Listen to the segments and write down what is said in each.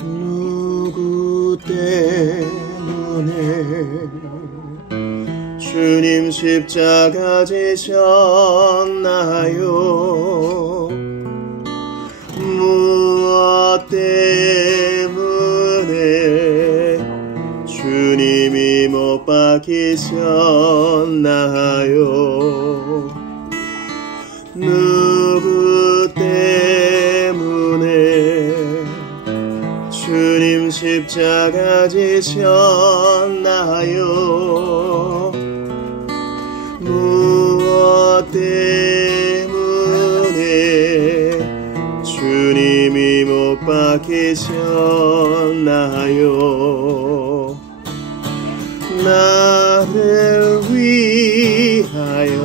누구 때문에 주님 십자가 지셨나요? 무엇 때문에 주님이 못 박히셨나요? 누구 때문에 주님 십자가 지셨나요? 무엇 때문에 주님이 못 박히셨나요? 나를 위하여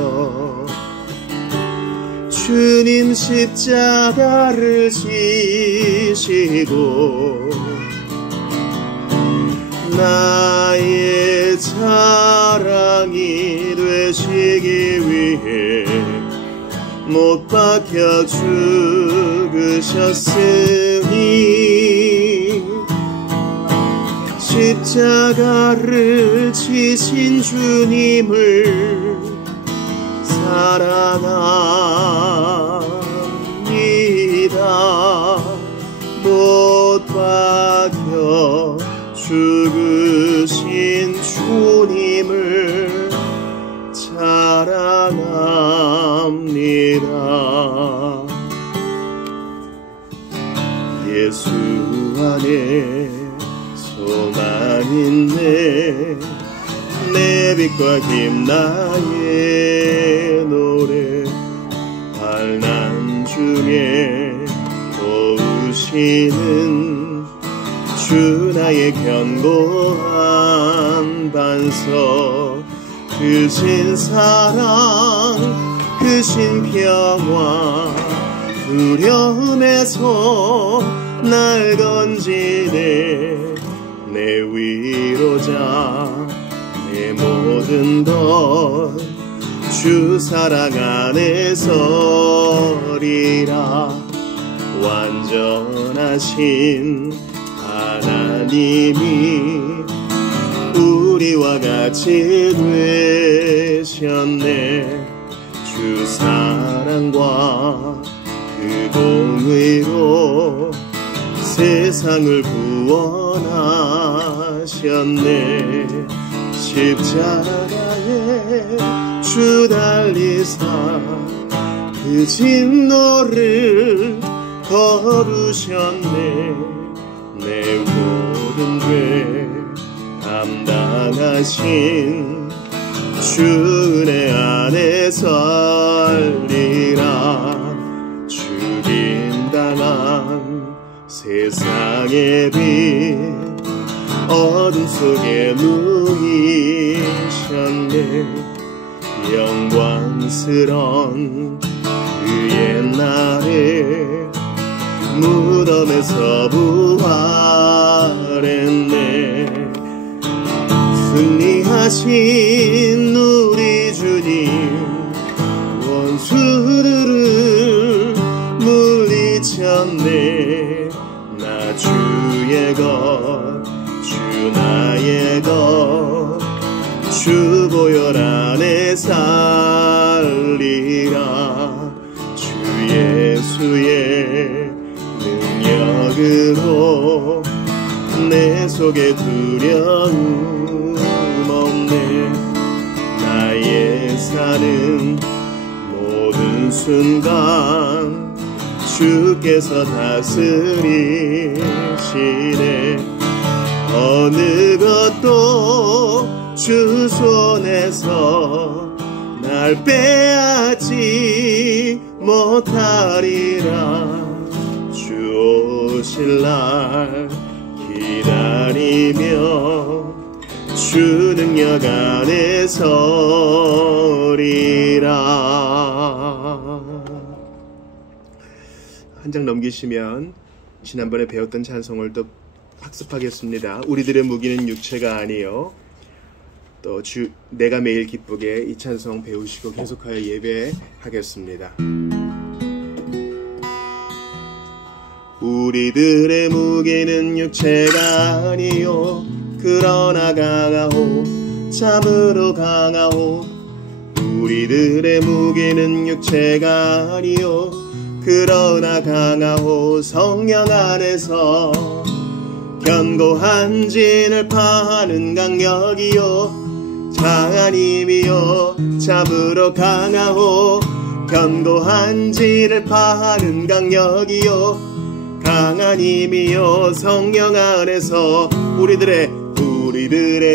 주님 십자가를 지시고 나의 자랑이 되시기 위해 못 박혀 죽으셨으니 십자가를 지신 주님을 사랑합니다. 못 박혀 죽으신 주님을 사랑합니다. 예수 안에 소망 있네. 내 빛과 힘 나의 노래. 환난 중에 도우시는 주 나의 견고한 반석. 크신 사랑 크신 평화 두려움에서 날 건지네. 내 위로자 내 모든 것 주 사랑 안에 서리라. 완전하신 하나님이 우리와 같이 되셨네. 주 사랑과 그 공의로 세상을 구원하셨네. 십자가에 주 달리사 그 진노를 거두셨네. 내 모든 죄 담당하신 주 은혜 안에 살리라. 죽임당한 세상의 빛 어둠 속에 누이셨네. 영광스런 그 옛날에 무덤에서 부활했네. 승리하신 우리 주님 원수들을 물리쳤네. 나 주의 것 주 나의 것 주 보혈 안에 살리라. 주 예수의 능력으로 내 속에 두려움 없네. 나의 사는 모든 순간 주께서 다스리시네. 어느 것도 주 손에서 날 빼앗지 못하리라. 주 오실 날 기다리며 주 능력 안에 서리라. 한 장 넘기시면 지난번에 배웠던 찬송을 또 학습하겠습니다. 우리들의 무기는 육체가 아니요. 또 내가 매일 기쁘게 이 찬송 배우시고 계속하여 예배하겠습니다. 우리들의 무게는 육체가 아니요 그러나 강하오 참으로 강하오. 우리들의 무게는 육체가 아니요 그러나 강하오. 성령 안에서 견고한 진을 파하는 강력이요 강한 힘이요 참으로 강하오. 견고한 진을 파하는 강력이요 강한 힘이요 성령 안에서. 우리들의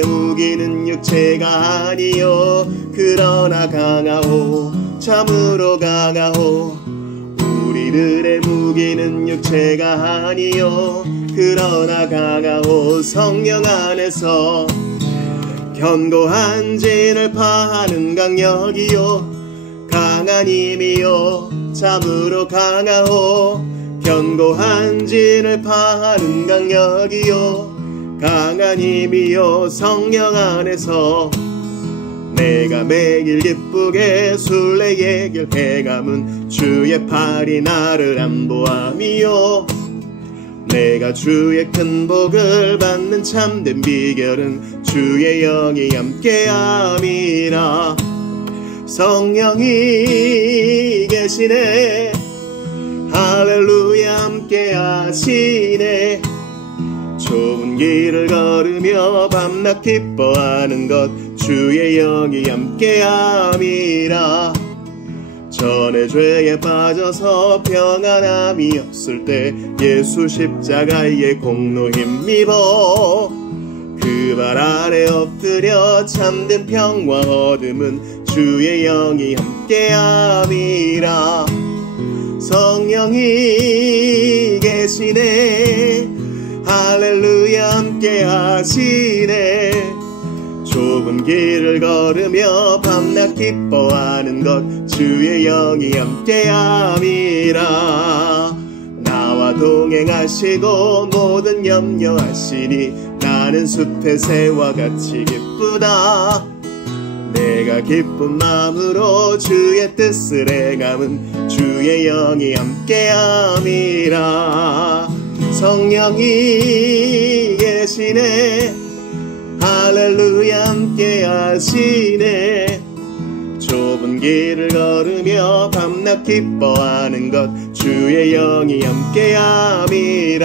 무기는 육체가 아니요 그러나 강하오 참으로 강하오. 우리들의 무기는 육체가 아니요 그러나 강하오. 성령 안에서 견고한 진을 파하는 강력이요 강한 힘이요 참으로 강하오. 견고한 진을 파하는 강력이요 강한 힘이요 성령 안에서. 내가 매일 기쁘게 순례의 길 헤감은 주의 팔이 나를 안보함이요. 내가 주의 큰 복을 받는 참된 비결은 주의 영이 함께함이라. 성령이 계시네 할렐루야 함께하시네. 좁은 길을 걸으며 밤낮 기뻐하는 것 주의 영이 함께함이라. 전에 죄에 빠져서 평안함이 없을 때 예수 십자가의 공로 힘입어 그 발 아래 엎드려 참된 평화 얻음은 주의 영이 함께함이라. 성령이 계시네 할렐루야 함께하시네. 좁은 길을 걸으며 밤낮 기뻐하는 것 주의 영이 함께함이라. 나와 동행하시고 모든 염려하시니 나는 숲의 새와 같이 기쁘다. 내가 기쁜 마음으로 주의 뜻을 행함은 주의 영이 함께함이라. 성령이 계시네 할렐루야 함께하시네. 좁은 길을 걸으며 밤낮 기뻐하는 것 주의 영이 함께함이라.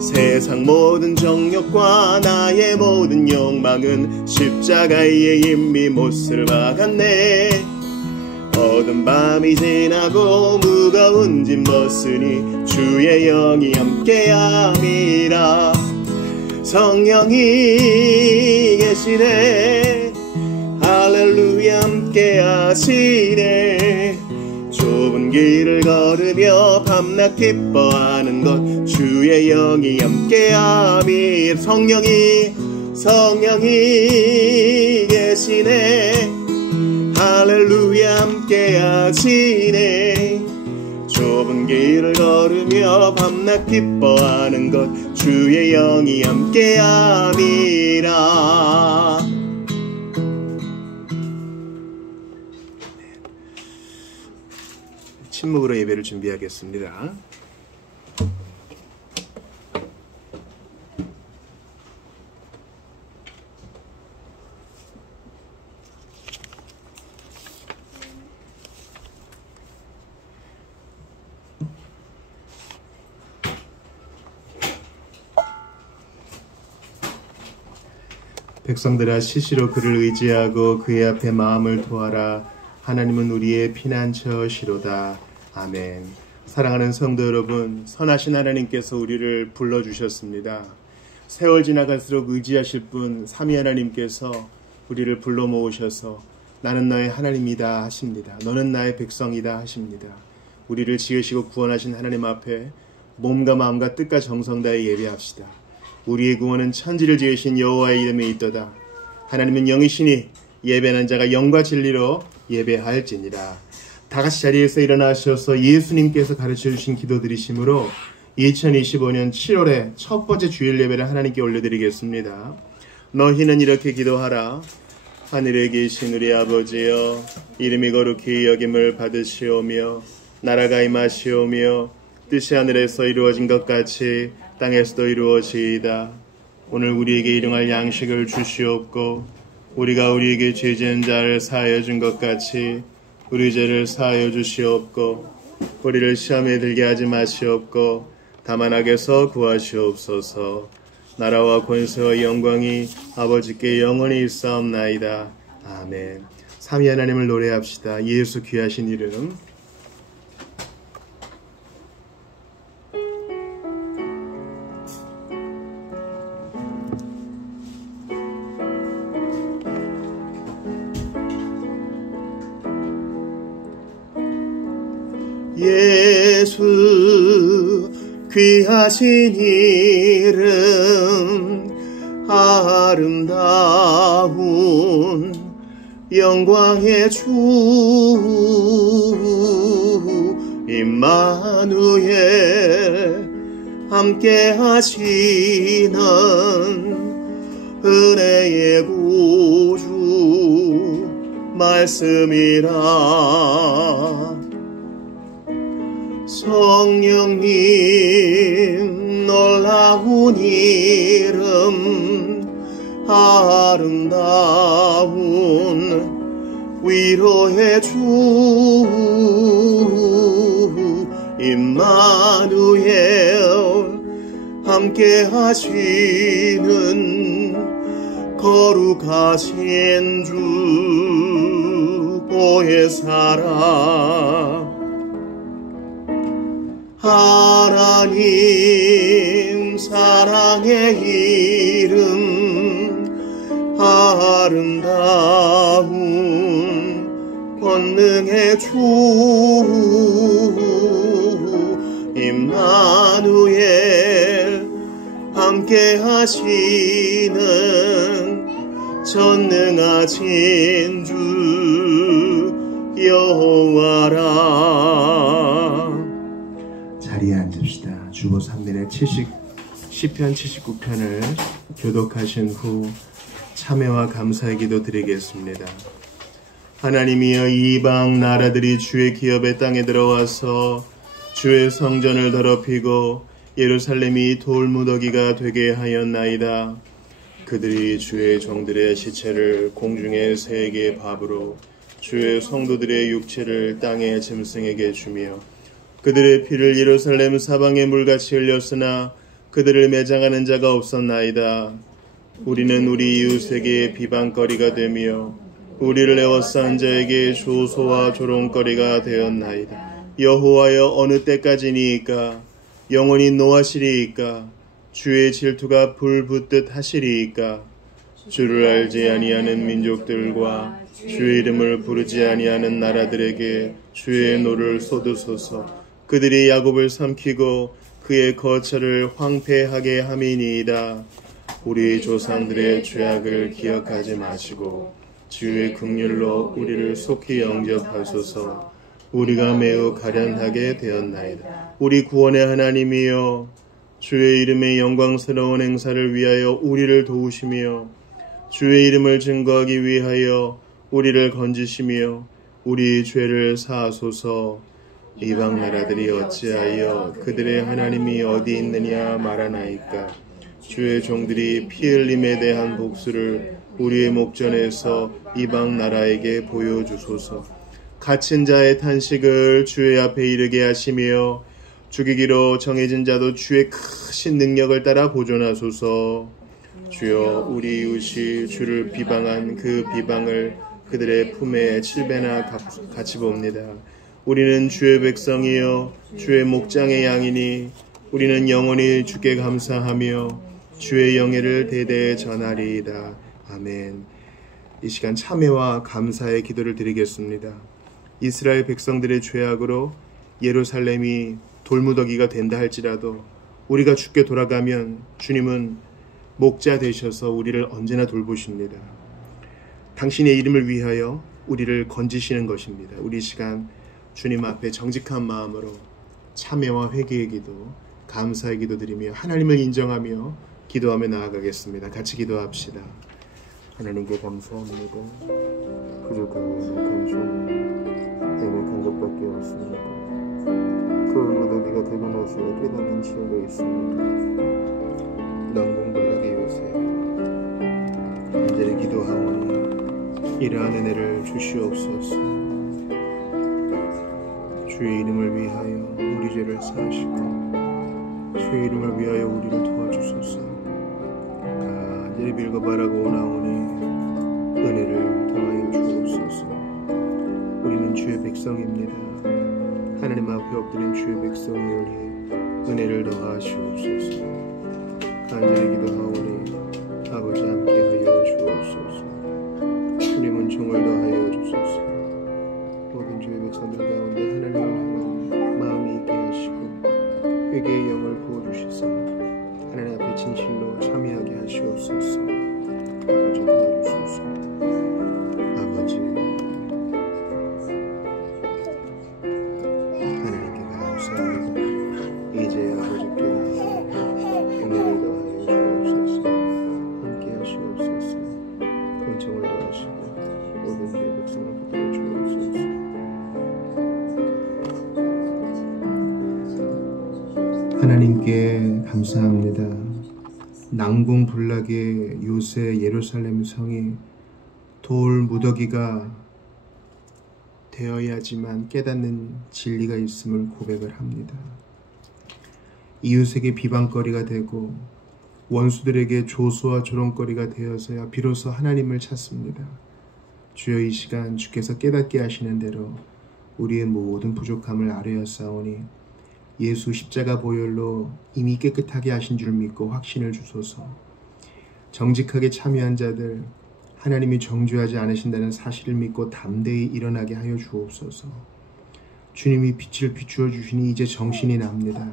세상 모든 정욕과 나의 모든 욕망은 십자가의 이미 못을 박았네. 어두운 밤이 지나고 무거운 짐 벗으니 주의 영이 함께함이라. 성령이 계시네 할렐루야 함께하시네. 좁은 길을 걸으며 밤낮 기뻐하는 것 주의 영이 함께함이. 성령이 계시네 할렐루야 함께하시네. 좁은 길을 걸으며 밤낮 기뻐하는 것 주의 영이 함께함이라. 침묵으로 예배를 준비하겠습니다. 백성들아 시시로 그를 의지하고 그의 앞에 마음을 토하라. 하나님은 우리의 피난처시로다. 아멘. 사랑하는 성도 여러분, 선하신 하나님께서 우리를 불러주셨습니다. 세월 지나갈수록 의지하실 분 삼위 하나님께서 우리를 불러 모으셔서 나는 너의 하나님이다 하십니다. 너는 나의 백성이다 하십니다. 우리를 지으시고 구원하신 하나님 앞에 몸과 마음과 뜻과 정성 다해 예배합시다. 우리의 구원은 천지를 지으신 여호와의 이름에 있도다. 하나님은 영이시니 예배하는 자가 영과 진리로 예배할지니라. 다같이 자리에서 일어나셔서 예수님께서 가르쳐주신 기도드리심으로 2025년 7월에 첫 번째 주일 예배를 하나님께 올려드리겠습니다. 너희는 이렇게 기도하라. 하늘에 계신 우리 아버지여, 이름이 거룩히 여김을 받으시오며 나라가 임하시오며 뜻이 하늘에서 이루어진 것 같이 땅에서도 이루어지이다. 오늘 우리에게 일용할 양식을 주시옵고 우리가 우리에게 죄 지은 자를 사하여 준 것 같이 우리 죄를 사하여 주시옵고 우리를 시험에 들게 하지 마시옵고 다만 악에서 구하시옵소서. 나라와 권세와 영광이 아버지께 영원히 있사옵나이다. 아멘. 삼위 하나님을 노래합시다. 예수 귀하신 이름. 예수 귀하신 이름 아름다운 영광의 주 임마누엘 함께 하시는 은혜의 구주 말씀이라. 성령님 놀라운 이름 아름다운 위로의 주 임마누엘 함께 하시는 거룩하신 주 보혜사라. 하나님 사랑의 이름 아름다운 권능의 주 임마누엘 함께 하시는 전능하신 주 여호와라. 자리에 앉읍시다. 주보 3일에 시편 79편을 교독하신 후 참회와 감사의 기도 드리겠습니다. 하나님이여, 이방 나라들이 주의 기업의 땅에 들어와서 주의 성전을 더럽히고 예루살렘이 돌무더기가 되게 하였나이다. 그들이 주의 종들의 시체를 공중의 새에게 밥으로 주의 성도들의 육체를 땅의 짐승에게 주며 그들의 피를 예루살렘 사방에 물같이 흘렸으나 그들을 매장하는 자가 없었나이다. 우리는 우리 이웃에게 비방거리가 되며 우리를 에워싼 자에게 조소와 조롱거리가 되었나이다. 여호와여, 어느 때까지니이까? 영원히 노하시리이까? 주의 질투가 불 붙듯 하시리이까? 주를 알지 아니하는 민족들과 주의 이름을 부르지 아니하는 나라들에게 주의 노를 쏟으소서. 그들이 야곱을 삼키고 그의 거처를 황폐하게 함이니이다. 우리 조상들의 죄악을 기억하지 마시고 주의 긍휼로 우리를 속히 영접하소서. 우리가 매우 가련하게 되었나이다. 우리 구원의 하나님이여, 주의 이름의 영광스러운 행사를 위하여 우리를 도우시며 주의 이름을 증거하기 위하여 우리를 건지시며 우리 죄를 사하소서. 이방 나라들이 어찌하여 그들의 하나님이 어디 있느냐 말하나이까? 주의 종들이 피 흘림에 대한 복수를 우리의 목전에서 이방 나라에게 보여주소서. 갇힌 자의 탄식을 주의 앞에 이르게 하시며 죽이기로 정해진 자도 주의 크신 능력을 따라 보존하소서. 주여, 우리 이웃이 주를 비방한 그 비방을 그들의 품에 7배나 같이 봅니다. 우리는 주의 백성이여 주의 목장의 양이니 우리는 영원히 주께 감사하며 주의 영예를 대대에 전하리이다. 아멘. 이 시간 참회와 감사의 기도를 드리겠습니다. 이스라엘 백성들의 죄악으로 예루살렘이 돌무더기가 된다 할지라도 우리가 주께 돌아가면 주님은 목자 되셔서 우리를 언제나 돌보십니다. 당신의 이름을 위하여 우리를 건지시는 것입니다. 우리 시간 주님 앞에 정직한 마음으로 참회와 회개의 기도, 감사의 기도 드리며 하나님을 인정하며 기도하며 나아가겠습니다. 같이 기도합시다. 하나님께 감사합니다. 그저 그 은혜, 감사는 애매한 것밖에 없습니다. 그 무더기가 퇴근하시고 깨닫는 지혜가 있습니다. 난공불락의 요새 간절히 기도하오니 이러한 은혜를 주시옵소서. 주의 이름을 위하여 우리 죄를 사하시고 주의 이름을 위하여 우리를 도와주소서. 간절히 빌고 바라고 오나오니 은혜를 더하여 주옵소서. 우리는 주의 백성입니다. 하나님 앞에 엎드린 주의 백성이오니 은혜를 더하시옵소서. 간절히 기도하오니 아버지 함께하여 주옵소서. 주님은 종을 더하여 주소서. 모든 주의 백성들 가운데 하나님을 향한 마음이 있게 하시고 회개의 영을 부어주시사 하나님 앞에 진실로 참여하게 하시옵소서. 아버지 도와주소서. 아버지 하나님께 감사합니다. 이제 아버지께 은혜를 더하여 주옵소서. 함께 하시옵소서. 은총을 더하시고 모든 주의 백성을 붙들어 주옵소서. 하나님께 감사합니다. 난공불락의 요새 예루살렘 성이 돌 무더기가 되어야지만 깨닫는 진리가 있음을 고백을 합니다. 이웃에게 비방거리가 되고 원수들에게 조소와 조롱거리가 되어서야 비로소 하나님을 찾습니다. 주여, 이 시간 주께서 깨닫게 하시는 대로 우리의 모든 부족함을 아뢰었사오니 예수 십자가 보혈로 이미 깨끗하게 하신 줄 믿고 확신을 주소서. 정직하게 참여한 자들 하나님이 정죄하지 않으신다는 사실을 믿고 담대히 일어나게 하여 주옵소서. 주님이 빛을 비추어 주시니 이제 정신이 납니다.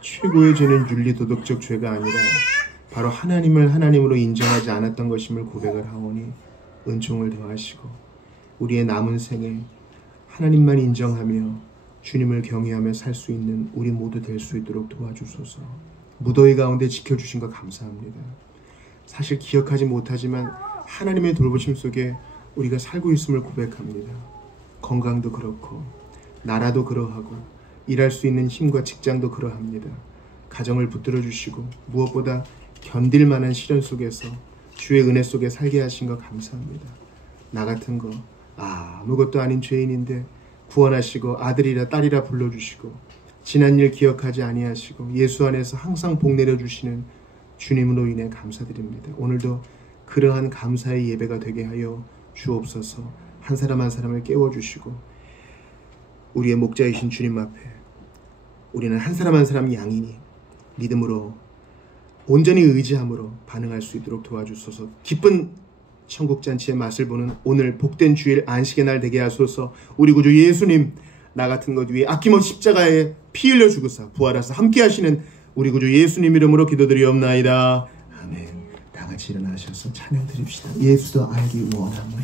최고의 죄는 윤리도덕적 죄가 아니라 바로 하나님을 하나님으로 인정하지 않았던 것임을 고백을 하오니 은총을 더하시고 우리의 남은 생에 하나님만 인정하며 주님을 경외하며 살 수 있는 우리 모두 될 수 있도록 도와주소서. 무더위 가운데 지켜주신 것 감사합니다. 사실 기억하지 못하지만 하나님의 돌보심 속에 우리가 살고 있음을 고백합니다. 건강도 그렇고 나라도 그러하고 일할 수 있는 힘과 직장도 그러합니다. 가정을 붙들어 주시고 무엇보다 견딜 만한 시련 속에서 주의 은혜 속에 살게 하신 것 감사합니다. 나 같은 거 아무것도 아닌 죄인인데 구원하시고 아들이라 딸이라 불러주시고 지난 일 기억하지 아니하시고 예수 안에서 항상 복 내려주시는 주님으로 인해 감사드립니다. 오늘도 그러한 감사의 예배가 되게 하여 주옵소서. 한 사람 한 사람을 깨워주시고 우리의 목자이신 주님 앞에 우리는 한 사람 한 사람 양이니 믿음으로 온전히 의지함으로 반응할 수 있도록 도와주소서. 기쁜 천국잔치의 맛을 보는 오늘 복된 주일 안식의 날 되게 하소서. 우리 구주 예수님 나 같은 것 위에 아낌없이 십자가에 피 흘려 주고사 부활하사 함께 하시는 우리 구주 예수님 이름으로 기도드리옵나이다. 아멘. 다 같이 일어나셔서 찬양 드립시다. 예수도 알기 원하네.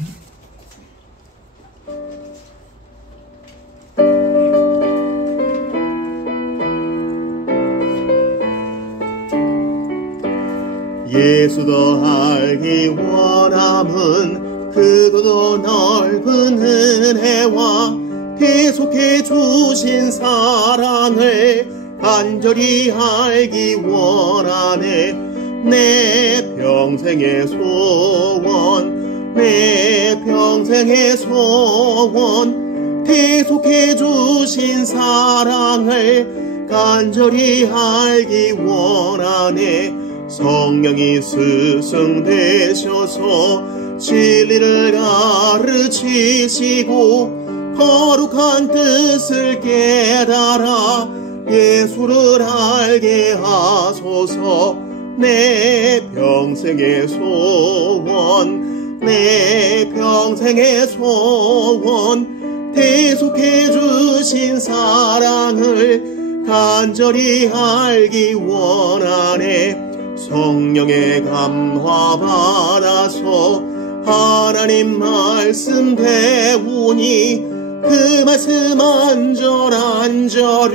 예수도 알기 원함은 그도 넓은 은혜와 계속해 주신 사랑을 간절히 알기 원하네. 내 평생의 소원 내 평생의 소원 계속해 주신 사랑을 간절히 알기 원하네. 성령이 스승되셔서 진리를 가르치시고 거룩한 뜻을 깨달아 예수를 알게 하소서. 내 평생의 소원 내 평생의 소원 계속해 주신 사랑을 간절히 알기 원하네. 성령의 감화 받아서 하나님 말씀 배우니 그 말씀 안절안절이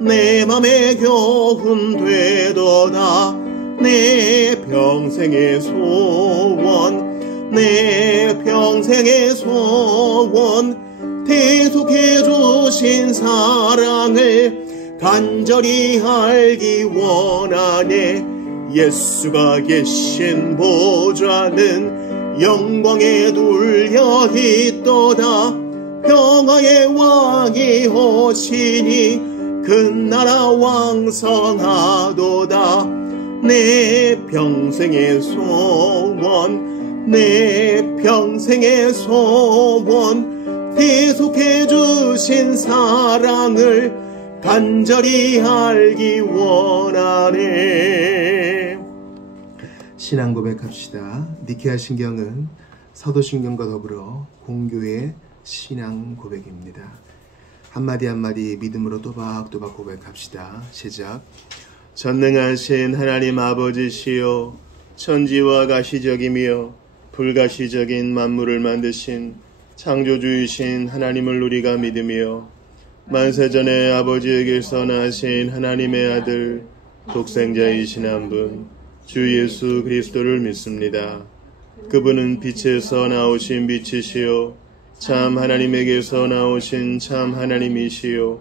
내 맘에 교훈 되도다. 내 평생의 소원 내 평생의 소원 계속해 주신 사랑을 간절히 알기 원하네. 예수가 계신 보좌는 영광에 눌려 있도다. 평화의 왕이 오시니 그 나라 왕성하도다. 내 평생의 소원, 내 평생의 소원, 계속해 주신 사랑을 간절히 알기 원하네. 신앙 고백합시다. 니케아 신경은 사도신경과 더불어 공교의 신앙 고백입니다. 한마디 한마디 믿음으로 또박또박 고백합시다. 시작. 전능하신 하나님 아버지시여, 천지와 가시적이며 불가시적인 만물을 만드신 창조주이신 하나님을 우리가 믿으며 만세전에 아버지에게서 나신 하나님의 아들 독생자이신 한 분 주 예수 그리스도를 믿습니다. 그분은 빛에서 나오신 빛이시요 참 하나님에게서 나오신 참 하나님이시요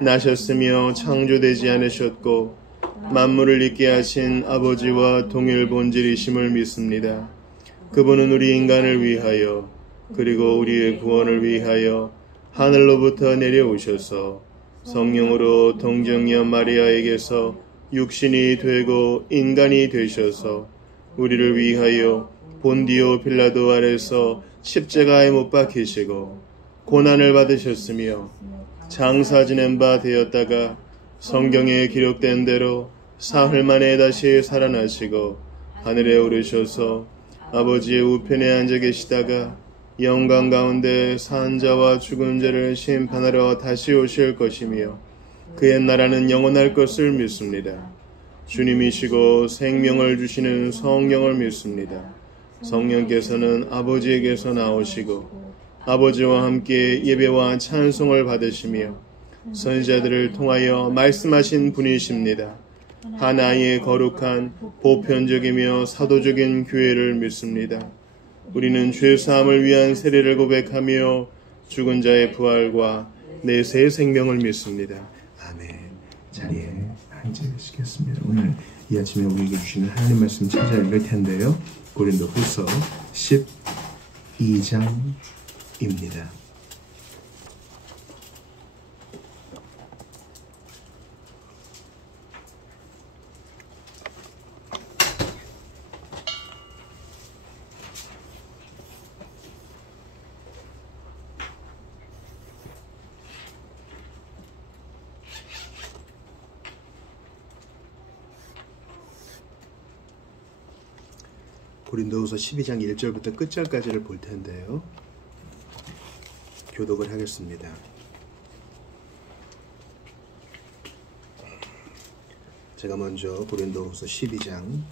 나셨으며 창조되지 않으셨고 만물을 있게 하신 아버지와 동일 본질이심을 믿습니다. 그분은 우리 인간을 위하여 그리고 우리의 구원을 위하여 하늘로부터 내려오셔서 성령으로 동정녀 마리아에게서 육신이 되고 인간이 되셔서 우리를 위하여 본디오 빌라도 아래서 십자가에 못 박히시고 고난을 받으셨으며 장사 지낸 바 되었다가 성경에 기록된 대로 사흘 만에 다시 살아나시고 하늘에 오르셔서 아버지의 우편에 앉아 계시다가 영광 가운데 산 자와 죽은 자를 심판하러 다시 오실 것이며 그의 나라는 영원할 것을 믿습니다. 주님이시고 생명을 주시는 성령을 믿습니다. 성령께서는 아버지에게서 나오시고 아버지와 함께 예배와 찬송을 받으시며 선지자들을 통하여 말씀하신 분이십니다. 하나의 거룩한 보편적이며 사도적인 교회를 믿습니다. 우리는 죄사함을 위한 세례를 고백하며 죽은 자의 부활과 내세의 생명을 믿습니다. 아멘. 자리에 앉으시겠습니다. 오늘 이 아침에 우리에게 주시는 하나님 말씀 찾아 읽을 텐데요. 고린도후서 12장입니다. 고린도후서 12장 1절부터 끝절까지를 볼 텐데요. 교독을 하겠습니다. 제가 먼저 고린도후서 12장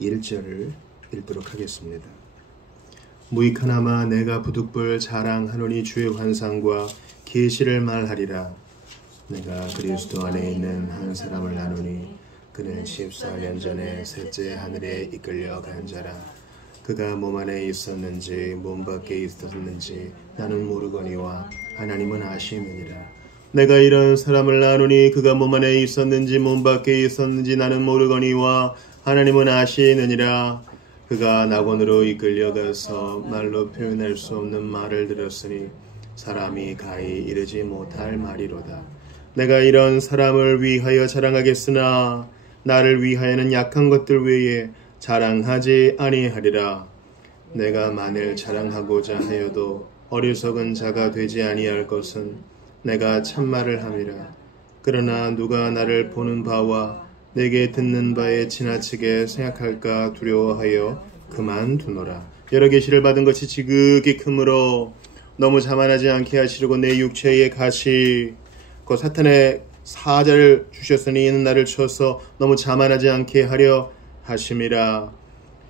1절을 읽도록 하겠습니다. 무익하나마 내가 부득불 자랑하노니 주의 환상과 계시를 말하리라. 내가 그리스도 안에 있는 한 사람을 아노니 그는 14년 전에 셋째 하늘에 이끌려 간 자라. 그가 몸 안에 있었는지 몸 밖에 있었는지 나는 모르거니와 하나님은 아시느니라. 내가 이런 사람을 아노니 그가 몸 안에 있었는지 몸 밖에 있었는지 나는 모르거니와 하나님은 아시느니라. 그가 낙원으로 이끌려가서 말로 표현할 수 없는 말을 들었으니 사람이 가히 이르지 못할 말이로다. 내가 이런 사람을 위하여 자랑하겠으나 나를 위하여는 약한 것들 외에 자랑하지 아니하리라. 내가 만일 자랑하고자 하여도 어리석은 자가 되지 아니할 것은 내가 참말을 함이라. 그러나 누가 나를 보는 바와 내게 듣는 바에 지나치게 생각할까 두려워하여 그만두노라. 여러 계시를 받은 것이 지극히 크므로 너무 자만하지 않게 하시려고 내 육체의 가시 그 사탄의 사자를 주셨으니 이는 나를 쳐서 너무 자만하지 않게 하려 하심이라.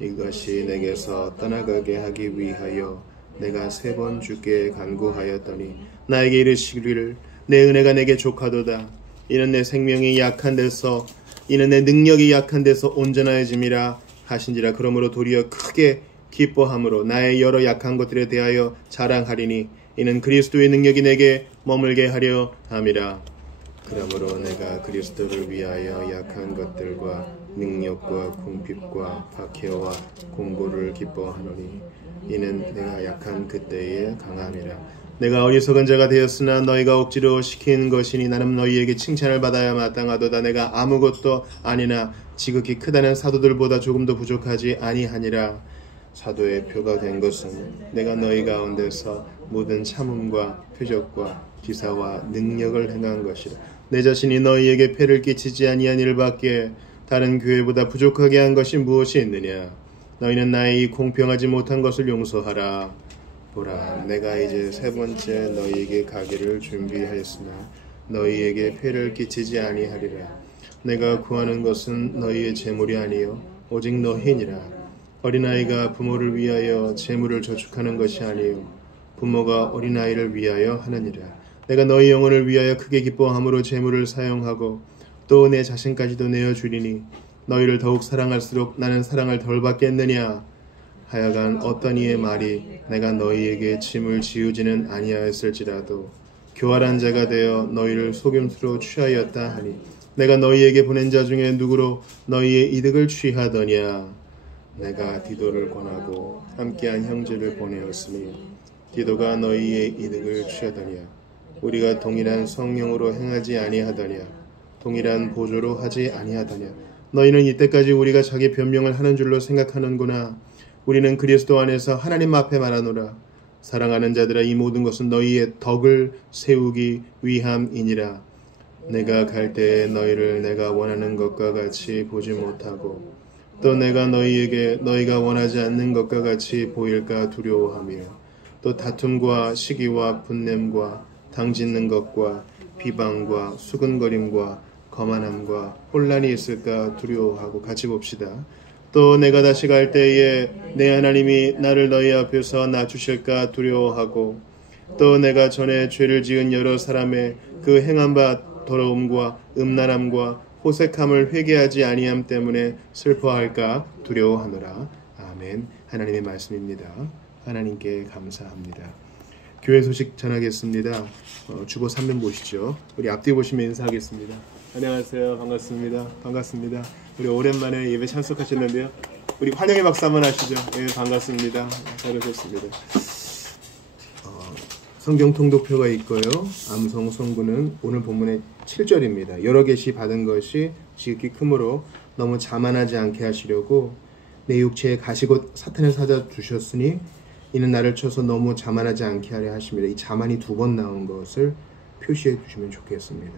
이것이 내게서 떠나가게 하기 위하여 내가 3번 주께 간구하였더니 나에게 이르시기를 내 은혜가 내게 족하도다. 이는 내 생명이 약한 데서 이는 내 능력이 약한 데서 온전하여짐이라 하신지라. 그러므로 도리어 크게 기뻐함으로 나의 여러 약한 것들에 대하여 자랑하리니 이는 그리스도의 능력이 내게 머물게 하려 함이라. 그러므로 내가 그리스도를 위하여 약한 것들과 능력과 궁핍과 박해와 공고를 기뻐하노니 이는 내가 약한 그때에 강함이라. 내가 어리석은 자가 되었으나 너희가 억지로 시킨 것이니 나는 너희에게 칭찬을 받아야 마땅하도다. 내가 아무것도 아니나 지극히 크다는 사도들보다 조금도 부족하지 아니하니라. 사도의 표가 된 것은 내가 너희 가운데서 모든 참음과 표적과 기사와 능력을 행한 것이라. 내 자신이 너희에게 폐를 끼치지 아니한 일밖에 다른 교회보다 부족하게 한 것이 무엇이 있느냐. 너희는 나의 이 공평하지 못한 것을 용서하라. 보라, 내가 이제 세 번째 너희에게 가기를 준비하였으나 너희에게 폐를 끼치지 아니하리라. 내가 구하는 것은 너희의 재물이 아니요 오직 너희니라. 어린아이가 부모를 위하여 재물을 저축하는 것이 아니요 부모가 어린아이를 위하여 하느니라. 내가 너희 영혼을 위하여 크게 기뻐함으로 재물을 사용하고 또 내 자신까지도 내어주리니 너희를 더욱 사랑할수록 나는 사랑을 덜 받겠느냐. 하여간 어떤 이의 말이 내가 너희에게 짐을 지우지는 아니하였을지라도 교활한 자가 되어 너희를 속임수로 취하였다 하니 내가 너희에게 보낸 자 중에 누구로 너희의 이득을 취하더냐. 내가 디도를 권하고 함께한 형제를 보내었으니 디도가 너희의 이득을 취하더냐. 우리가 동일한 성령으로 행하지 아니하더냐. 동일한 보조로 하지 아니하더냐. 너희는 이때까지 우리가 자기 변명을 하는 줄로 생각하는구나. 우리는 그리스도 안에서 하나님 앞에 말하노라. 사랑하는 자들아, 이 모든 것은 너희의 덕을 세우기 위함이니라. 내가 갈 때에 너희를 내가 원하는 것과 같이 보지 못하고 또 내가 너희에게 너희가 원하지 않는 것과 같이 보일까 두려워하며 또 다툼과 시기와 분냄과 당짓는 것과 비방과 수근거림과 거만함과 혼란이 있을까 두려워하고. 같이 봅시다. 또 내가 다시 갈 때에 내 하나님이 나를 너희 앞에서 낮추실까 두려워하고 또 내가 전에 죄를 지은 여러 사람의 그 행한 바 더러움과 음란함과 호색함을 회개하지 아니함 때문에 슬퍼할까 두려워하노라. 아멘. 하나님의 말씀입니다. 하나님께 감사합니다. 교회 소식 전하겠습니다. 주보 3면 보시죠. 우리 앞뒤 보시면 인사하겠습니다. 안녕하세요. 반갑습니다. 반갑습니다. 우리 오랜만에 예배 참석하셨는데요. 우리 환영의 박수 한번 하시죠. 예, 반갑습니다. 잘 오셨습니다. 성경 통독표가 있고요. 암송 성구는 오늘 본문의 7절입니다. 여러 계시 받은 것이 지극히 크므로 너무 자만하지 않게 하시려고 내 육체에 가시곧 사탄을 사자 두셨으니 이는 나를 쳐서 너무 자만하지 않게 하려 하십니다. 이 자만이 2번 나온 것을 표시해 주시면 좋겠습니다.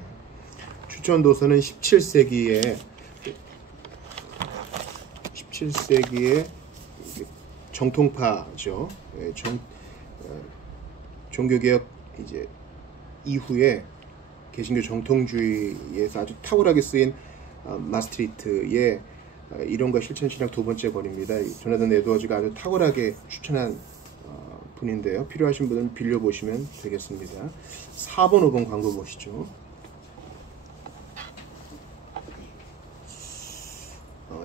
추천 도서는 17세기에 정통파죠. 종교개혁 이제 이후에 개신교 정통주의에서 아주 탁월하게 쓰인 마스트리트의 이론과 실천신학 2번째 권입니다. 조나단 에드워즈가 아주 탁월하게 추천한 분인데요. 필요하신 분은 빌려보시면 되겠습니다. 4번, 5번 광고 보시죠.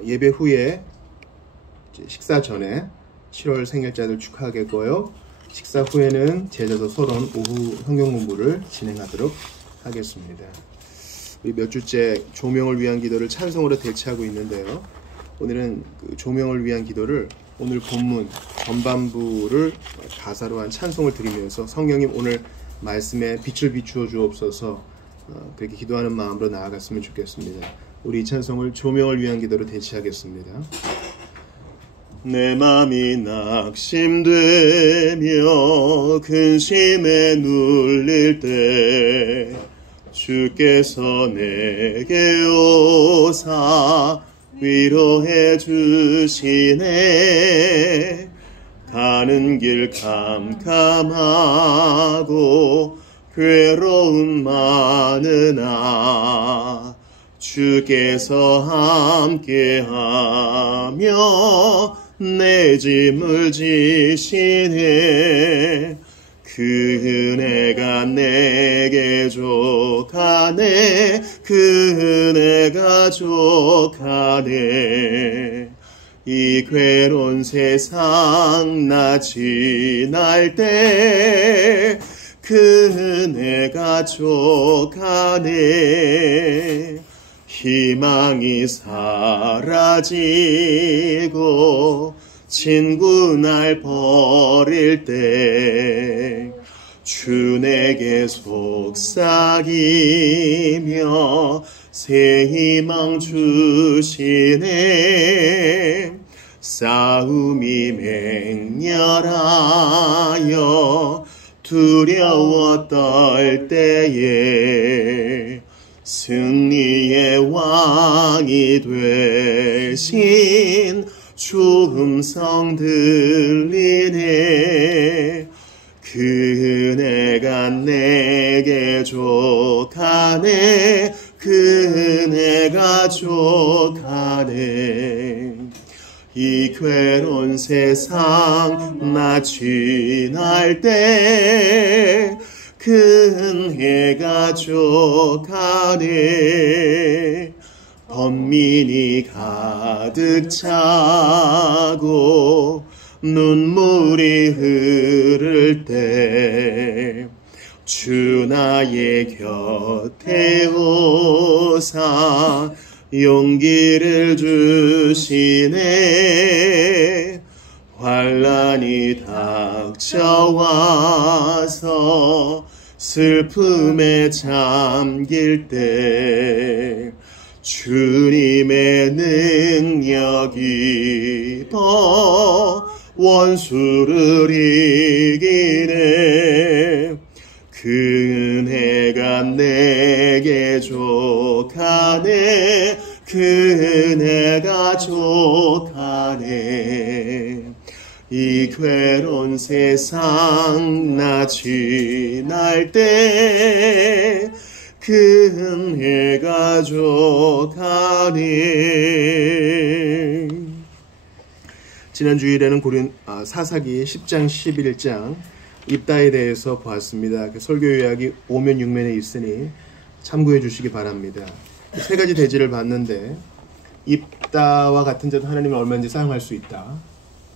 예배 후에 식사 전에 7월 생일자들 축하하겠고요. 식사 후에는 제자도 서론 오후 성경 공부를 진행하도록 하겠습니다. 우리 몇 주째 조명을 위한 기도를 찬송으로 대체하고 있는데요. 오늘은 그 조명을 위한 기도를 오늘 본문 전반부를 가사로 한 찬송을 드리면서 성령님 오늘 말씀에 빛을 비추어 주옵소서 그렇게 기도하는 마음으로 나아갔으면 좋겠습니다. 우리 이 찬송을 조명을 위한 기도로 대체하겠습니다. 내 맘이 낙심되며 근심에 눌릴 때 주께서 내게 오사 위로해 주시네. 가는 길 캄캄하고 괴로움 많으나 주께서 함께하며 내 짐을 지시네. 그 은혜가 내게 족하네. 그 은혜가 족하네. 이 괴로운 세상 나 지날 때 그 은혜가 족하네. 희망이 사라지고 친구 날 버릴 때 주 내게 속삭이며 새 희망 주시네. 싸움이 맹렬하여 두려워 떨 때에 승리의 왕이 되신 주 음성 들리네. 그 은혜가 내게 족하네. 그 은혜가 족하네. 이 괴로운 세상 나 지날 때 그 은혜가 족하네. 번민이 가득 차고 눈물이 흐를 때 주 나의 곁에 오사 용기를 주시네. 환난이 닥쳐와서 슬픔에 잠길 때 주님의 능력이 더 원수를 이기네. 그 은혜가 내게 족하네. 그 은혜가 족하네. 이 괴로운 세상 나 지날 때 그 은혜가 족하네. 지난 주일에는 사사기 10장 11장 입다에 대해서 보았습니다. 설교 요약이 5면 6면에 있으니 참고해 주시기 바랍니다. 세 가지 대지를 봤는데 입다와 같은 자도 하나님은 얼마든지 사용할 수 있다.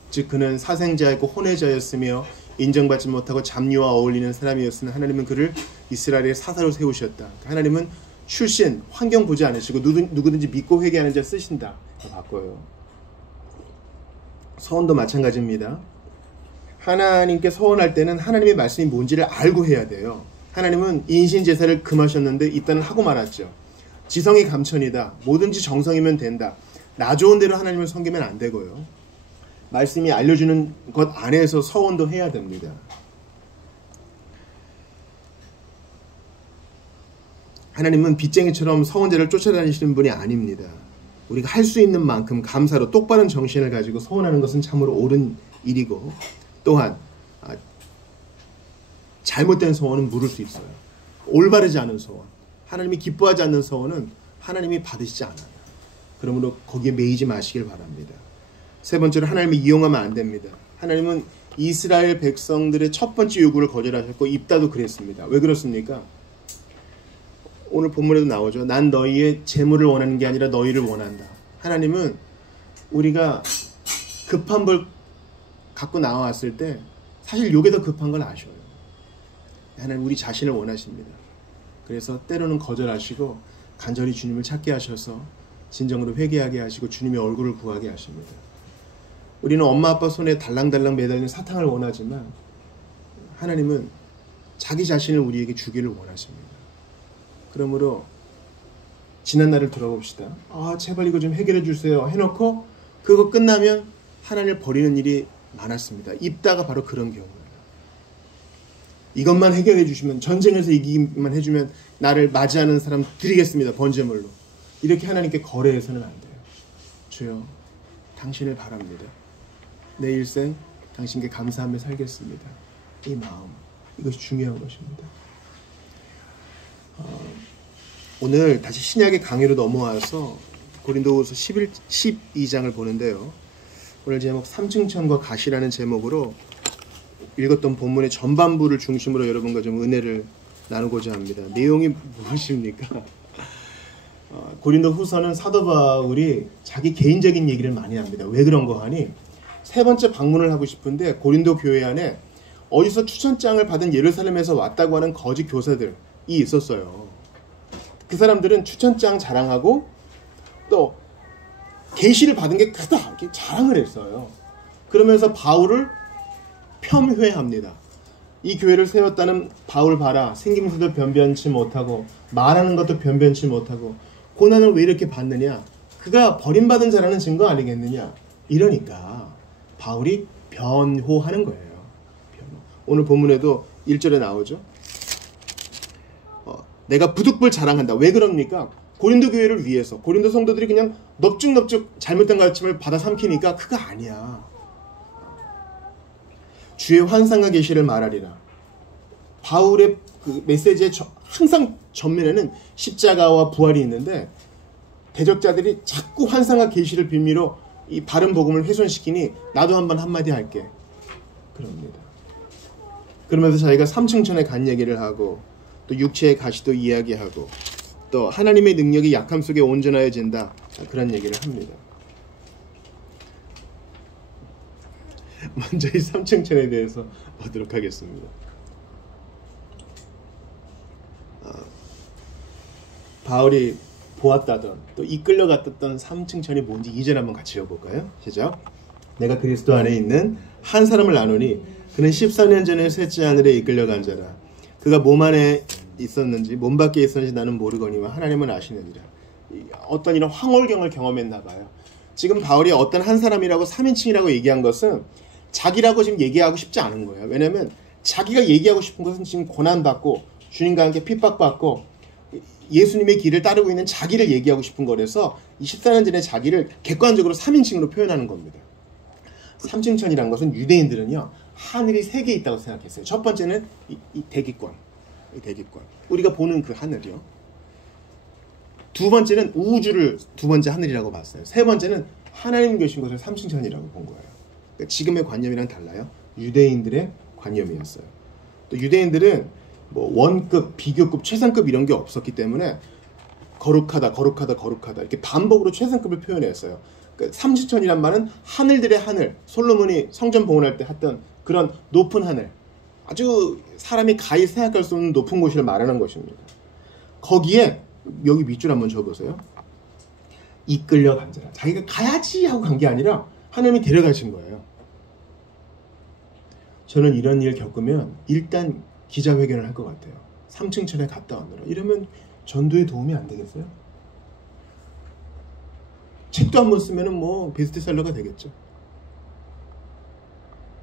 즉 그는 사생자였고 혼외자였으며 인정받지 못하고 잡류와 어울리는 사람이었으나 하나님은 그를 이스라엘의 사사로 세우셨다. 하나님은 출신, 환경 보지 않으시고 누구든지 믿고 회개하는 자 쓰신다. 바꿔요. 서원도 마찬가지입니다. 하나님께 서원할 때는 하나님의 말씀이 뭔지를 알고 해야 돼요. 하나님은 인신제사를 금하셨는데 이따는 하고 말았죠. 지성이 감천이다. 뭐든지 정성이면 된다. 나 좋은 대로 하나님을 섬기면 안 되고요. 말씀이 알려주는 것 안에서 서원도 해야 됩니다. 하나님은 빚쟁이처럼 서원자를 쫓아다니시는 분이 아닙니다. 우리가 할 수 있는 만큼 감사로 똑바른 정신을 가지고 서원하는 것은 참으로 옳은 일이고, 또한 잘못된 서원은 물을 수 있어요. 올바르지 않은 서원, 하나님이 기뻐하지 않는 서원은 하나님이 받으시지 않아요. 그러므로 거기에 매이지 마시길 바랍니다. 세 번째로 하나님을 이용하면 안 됩니다. 하나님은 이스라엘 백성들의 첫 번째 요구를 거절하셨고 입다도 그랬습니다. 왜 그렇습니까? 오늘 본문에도 나오죠. 난 너희의 재물을 원하는 게 아니라 너희를 원한다. 하나님은 우리가 급한 걸 갖고 나왔을 때 사실 요게 더 급한 걸 아셔요. 하나님 우리 자신을 원하십니다. 그래서 때로는 거절하시고 간절히 주님을 찾게 하셔서 진정으로 회개하게 하시고 주님의 얼굴을 구하게 하십니다. 우리는 엄마 아빠 손에 달랑달랑 매달린 사탕을 원하지만 하나님은 자기 자신을 우리에게 주기를 원하십니다. 그러므로 지난 날을 돌아봅시다. 제발 이거 좀 해결해 주세요 해놓고 그거 끝나면 하나님을 버리는 일이 많았습니다. 입다가 바로 그런 경우예요. 이것만 해결해 주시면, 전쟁에서 이기기만 해주면 나를 맞이하는 사람 드리겠습니다. 번제물로. 이렇게 하나님께 거래해서는 안 돼요. 주여, 당신을 바랍니다. 내 일생 당신께 감사하며 살겠습니다. 이 마음, 이것이 중요한 것입니다. 오늘 다시 신약의 강의로 넘어와서 고린도후서 12장을 보는데요. 오늘 제목 삼층천과 가시라는 제목으로 읽었던 본문의 전반부를 중심으로 여러분과 좀 은혜를 나누고자 합니다. 내용이 무엇입니까? 고린도 후서는 사도 바울이 자기 개인적인 얘기를 많이 합니다. 왜 그런 거 하니? 세 번째 방문을 하고 싶은데 고린도 교회 안에 어디서 추천장을 받은 예루살렘에서 왔다고 하는 거짓 교사들이 있었어요. 그 사람들은 추천장 자랑하고 또 계시를 받은 게 크다 이렇게 자랑을 했어요. 그러면서 바울을 폄훼합니다. 이 교회를 세웠다는 바울 봐라. 생김새도 변변치 못하고 말하는 것도 변변치 못하고 고난을 왜 이렇게 받느냐. 그가 버림받은 자라는 증거 아니겠느냐. 이러니까 바울이 변호하는 거예요. 오늘 본문에도 1절에 나오죠. 내가 부득불 자랑한다. 왜 그럽니까? 고린도 교회를 위해서 고린도 성도들이 그냥 넙죽넙죽 잘못된 가르침을 받아 삼키니까 그거 아니야. 주의 환상과 계시를 말하리라. 바울의 그 메시지의 항상 전면에는 십자가와 부활이 있는데 대적자들이 자꾸 환상과 계시를 빌미로 이 바른 복음을 훼손시키니 나도 한번 한마디 할게. 그럽니다. 그러면서 자기가 삼층천에 간 얘기를 하고 또 육체의 가시도 이야기하고 또 하나님의 능력이 약함 속에 온전하여진다. 그런 얘기를 합니다. 먼저 이 삼층천에 대해서 보도록 하겠습니다. 바울이 보았다던 또 이끌려갔던 삼층천이 뭔지 2절 한번 같이 읽어볼까요? 시작. 내가 그리스도 안에 있는 한 사람을 아노니 그는 14년 전에 셋째 하늘에 이끌려간 자라. 그가 몸 안에 있었는지 몸 밖에 있었는지 나는 모르거니와 하나님은 아시느니라. 어떤 이런 황홀경을 경험했나 봐요. 지금 바울이 어떤 한 사람이라고 3인칭이라고 얘기한 것은 자기라고 지금 얘기하고 싶지 않은 거예요. 왜냐하면 자기가 얘기하고 싶은 것은 지금 고난받고 주님과 함께 핍박받고 예수님의 길을 따르고 있는 자기를 얘기하고 싶은 거라서 이 14년 전에 자기를 객관적으로 3인칭으로 표현하는 겁니다. 삼층천이라는 것은 유대인들은요 하늘이 3개 있다고 생각했어요. 첫 번째는 이 대기권, 우리가 보는 그 하늘이요. 두 번째는 우주를 두 번째 하늘이라고 봤어요. 세 번째는 하나님 계신 곳을 삼층천이라고 본 거예요. 그러니까 지금의 관념이랑 달라요. 유대인들의 관념이었어요. 또 유대인들은 뭐 원급, 비교급, 최상급 이런 게 없었기 때문에 거룩하다 이렇게 반복으로 최상급을 표현했어요. 그러니까 삼층천이란 말은 하늘들의 하늘, 솔로몬이 성전 봉헌할 때 했던 그런 높은 하늘, 아주 사람이 가히 생각할 수 없는 높은 곳을 말하는 것입니다. 거기에 여기 밑줄 한번 줘보세요. 이끌려간 자라. 자기가 가야지 하고 간 게 아니라 하나님이 데려가신 거예요. 저는 이런 일 겪으면 일단 기자회견을 할 것 같아요. 삼층천에 갔다 오느라. 이러면 전도에 도움이 안 되겠어요? 책도 한번 쓰면은 뭐 베스트셀러가 되겠죠.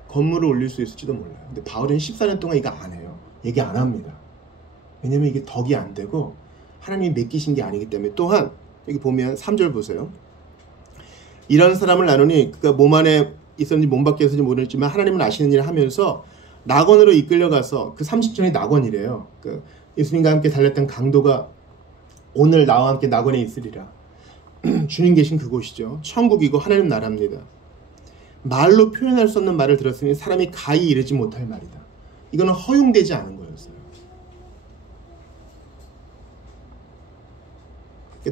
건물을 올릴 수 있을지도 몰라요. 근데 바울은 14년 동안 이거 안 해요. 얘기 안 합니다. 왜냐면 이게 덕이 안 되고 하나님이 맡기신 게 아니기 때문에. 또한 여기 보면 3절 보세요. 이런 사람을 나누니 그가 몸 안에 있었는지 몸 밖에 있었는지 모르지만 하나님은 아시는 일을 하면서 낙원으로 이끌려가서 그 30천이 낙원이래요. 그 예수님과 함께 달렸던 강도가 오늘 나와 함께 낙원에 있으리라. 주님 계신 그곳이죠. 천국이고 하나님 나라입니다. 말로 표현할 수 없는 말을 들었으니 사람이 가히 이르지 못할 말이다. 이거는 허용되지 않은 거였어요.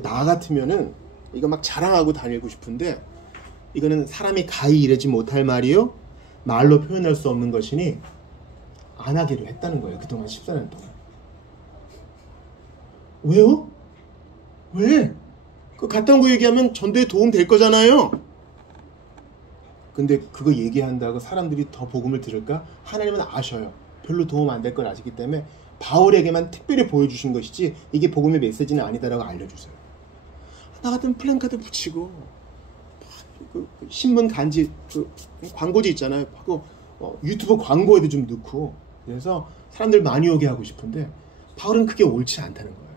나 같으면은 이거 막 자랑하고 다니고 싶은데 이거는 사람이 가히 이르지 못할 말이요 말로 표현할 수 없는 것이니 안 하기로 했다는 거예요. 그동안 14년 동안. 왜요? 왜? 그 갔다 온 거 얘기하면 전도에 도움 될 거잖아요. 근데 그거 얘기한다고 사람들이 더 복음을 들을까? 하나님은 아셔요. 별로 도움 안 될 걸 아시기 때문에 바울에게만 특별히 보여주신 것이지 이게 복음의 메시지는 아니다라고 알려주세요. 나 같은 플랜카드 붙이고 그 신문 간지 그 광고지 있잖아요. 하고 유튜브 광고에도 좀 넣고 그래서 사람들 많이 오게 하고 싶은데 바울은 그게 옳지 않다는 거예요.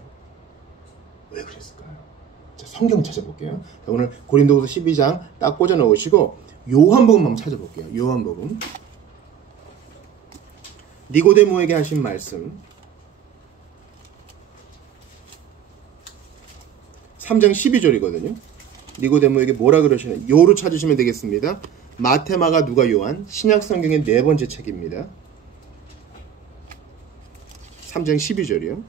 왜 그랬을까요? 자, 성경 찾아볼게요. 자, 오늘 고린도후서 12장 딱 꽂아 놓으시고 요한복음 한번 찾아볼게요. 요한복음. 니고데모에게 하신 말씀 3장 12절이거든요. 니고데모에게 뭐라 그러시는 요로 찾으시면 되겠습니다. 마태, 마가, 누가, 요한 신약 성경의 네 번째 책입니다. 3장 12절이요.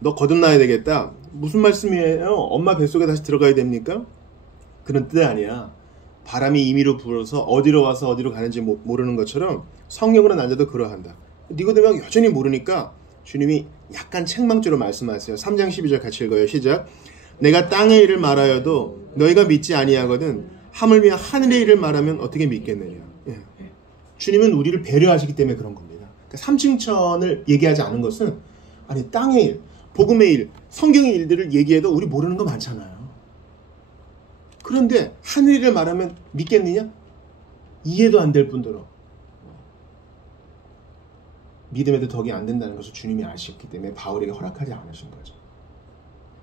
너 거듭나야 되겠다. 무슨 말씀이에요? 엄마 뱃속에 다시 들어가야 됩니까? 그런 뜻 아니야. 바람이 임의로 불어서 어디로 와서 어디로 가는지 모르는 것처럼 성령으로 난자도 그러한다. 니고데모가 여전히 모르니까 주님이 약간 책망조로 말씀하세요. 3장 12절 같이 읽어요. 시작. 내가 땅의 일을 말하여도 너희가 믿지 아니하거든 하물며 하늘의 일을 말하면 어떻게 믿겠느냐. 예. 주님은 우리를 배려하시기 때문에 그런 겁니다. 그러니까 삼층천을 얘기하지 않은 것은 아니 땅의 일, 복음의 일, 성경의 일들을 얘기해도 우리 모르는 거 많잖아요. 그런데 하늘 일을 말하면 믿겠느냐? 이해도 안 될 뿐더러 믿음에도 덕이 안 된다는 것을 주님이 아셨기 때문에 바울에게 허락하지 않으신 거죠.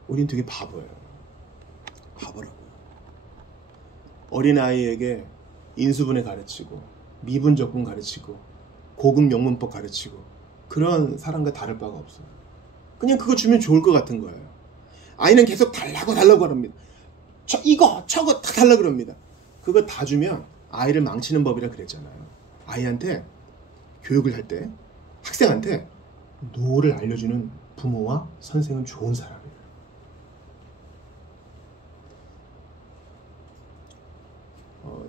우린 되게 바보예요. 바보라고요. 어린아이에게 인수분해 가르치고 미분적분 가르치고 고급 영문법 가르치고 그런 사람과 다를 바가 없어요. 그냥 그거 주면 좋을 것 같은 거예요. 아이는 계속 달라고 합니다. 이거 저거 다 달라고 그럽니다. 그거 다 주면 아이를 망치는 법이라 그랬잖아요. 아이한테 교육을 할 때 학생한테 노를 알려주는 부모와 선생은 좋은 사람이에요.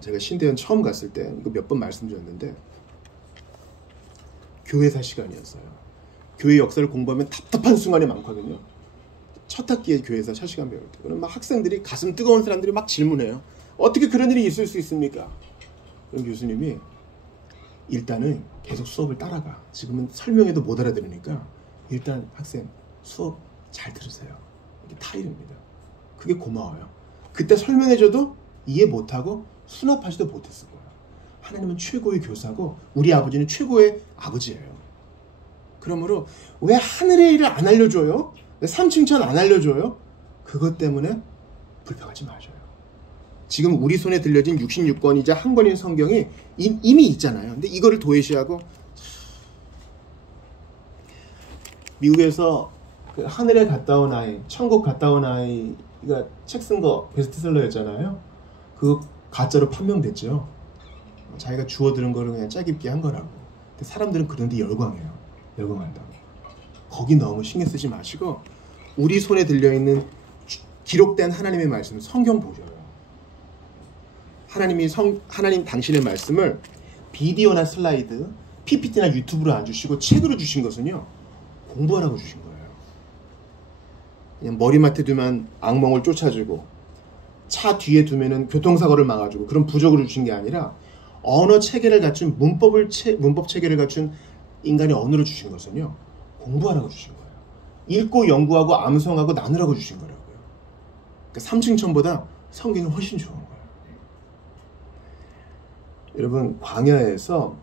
제가 신대원 처음 갔을 때 이거 몇 번 말씀드렸는데 교회사 시간이었어요. 교회 역사를 공부하면 답답한 순간이 많거든요. 첫 학기에 교회사 첫 시간 배울 때 그럼 막 학생들이 가슴 뜨거운 사람들이 막 질문해요. 어떻게 그런 일이 있을 수 있습니까? 그럼 교수님이 일단은 계속 수업을 따라가. 지금은 설명해도 못 알아들으니까 일단 학생 수업 잘 들으세요. 이게 타일입니다. 그게 고마워요. 그때 설명해줘도 이해 못하고 수납하지도 못했을 거예요. 하나님은 최고의 교사고 우리 아버지는 최고의 아버지예요. 그러므로 왜 하늘의 일을 안 알려줘요? 왜 삼층천 안 알려줘요? 그것 때문에 불평하지 마셔요. 지금 우리 손에 들려진 66권이자 한 권인 성경이 이미 있잖아요. 근데 이거를 도외시하고 미국에서 그 하늘에 갔다 온 아이, 천국 갔다 온 아이가 책 쓴 거 베스트셀러였잖아요. 그거 가짜로 판명됐죠. 자기가 주워 들은 거를 그냥 짜깁기 한 거라고. 근데 사람들은 그런데 열광해요. 열광한다고. 거기 너무 신경 쓰지 마시고 우리 손에 들려있는 기록된 하나님의 말씀 성경 보셔요. 하나님 당신의 말씀을 비디오나 슬라이드, PPT나 유튜브로 안 주시고 책으로 주신 것은요. 공부하라고 주신 거예요. 그냥 머리맡에 두면 악몽을 쫓아주고 차 뒤에 두면은 교통사고를 막아주고 그런 부적으로 주신 게 아니라 언어 체계를 갖춘 문법 체계를 갖춘 인간의 언어를 주신 것은요. 공부하라고 주신 거예요. 읽고 연구하고 암송하고 나누라고 주신 거라고요. 그러니까 삼층천보다 성경이 훨씬 좋은 거예요. 여러분 광야에서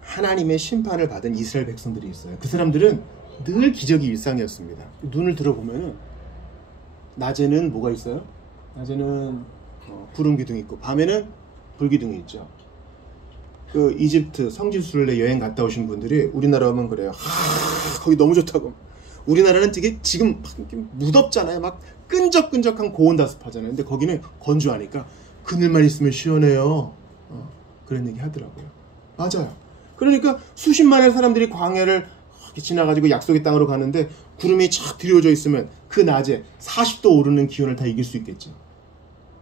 하나님의 심판을 받은 이스라엘 백성들이 있어요. 그 사람들은 늘 기적이 일상이었습니다. 눈을 들어보면은 낮에는 뭐가 있어요? 낮에는 구름 기둥이 있고 밤에는 불기둥이 있죠. 그 이집트 성지순례 여행 갔다 오신 분들이 우리나라 오면 그래요. 거기 너무 좋다고. 우리나라는 되게 지금 무덥잖아요. 막 끈적끈적한 고온다습하잖아요. 근데 거기는 건조하니까 그늘만 있으면 시원해요. 그런 얘기 하더라고요. 맞아요. 그러니까 수십만의 사람들이 광야를 지나가지고 약속의 땅으로 가는데 구름이 쫙 드리워져 있으면 그 낮에 40도 오르는 기온을 다 이길 수 있겠죠.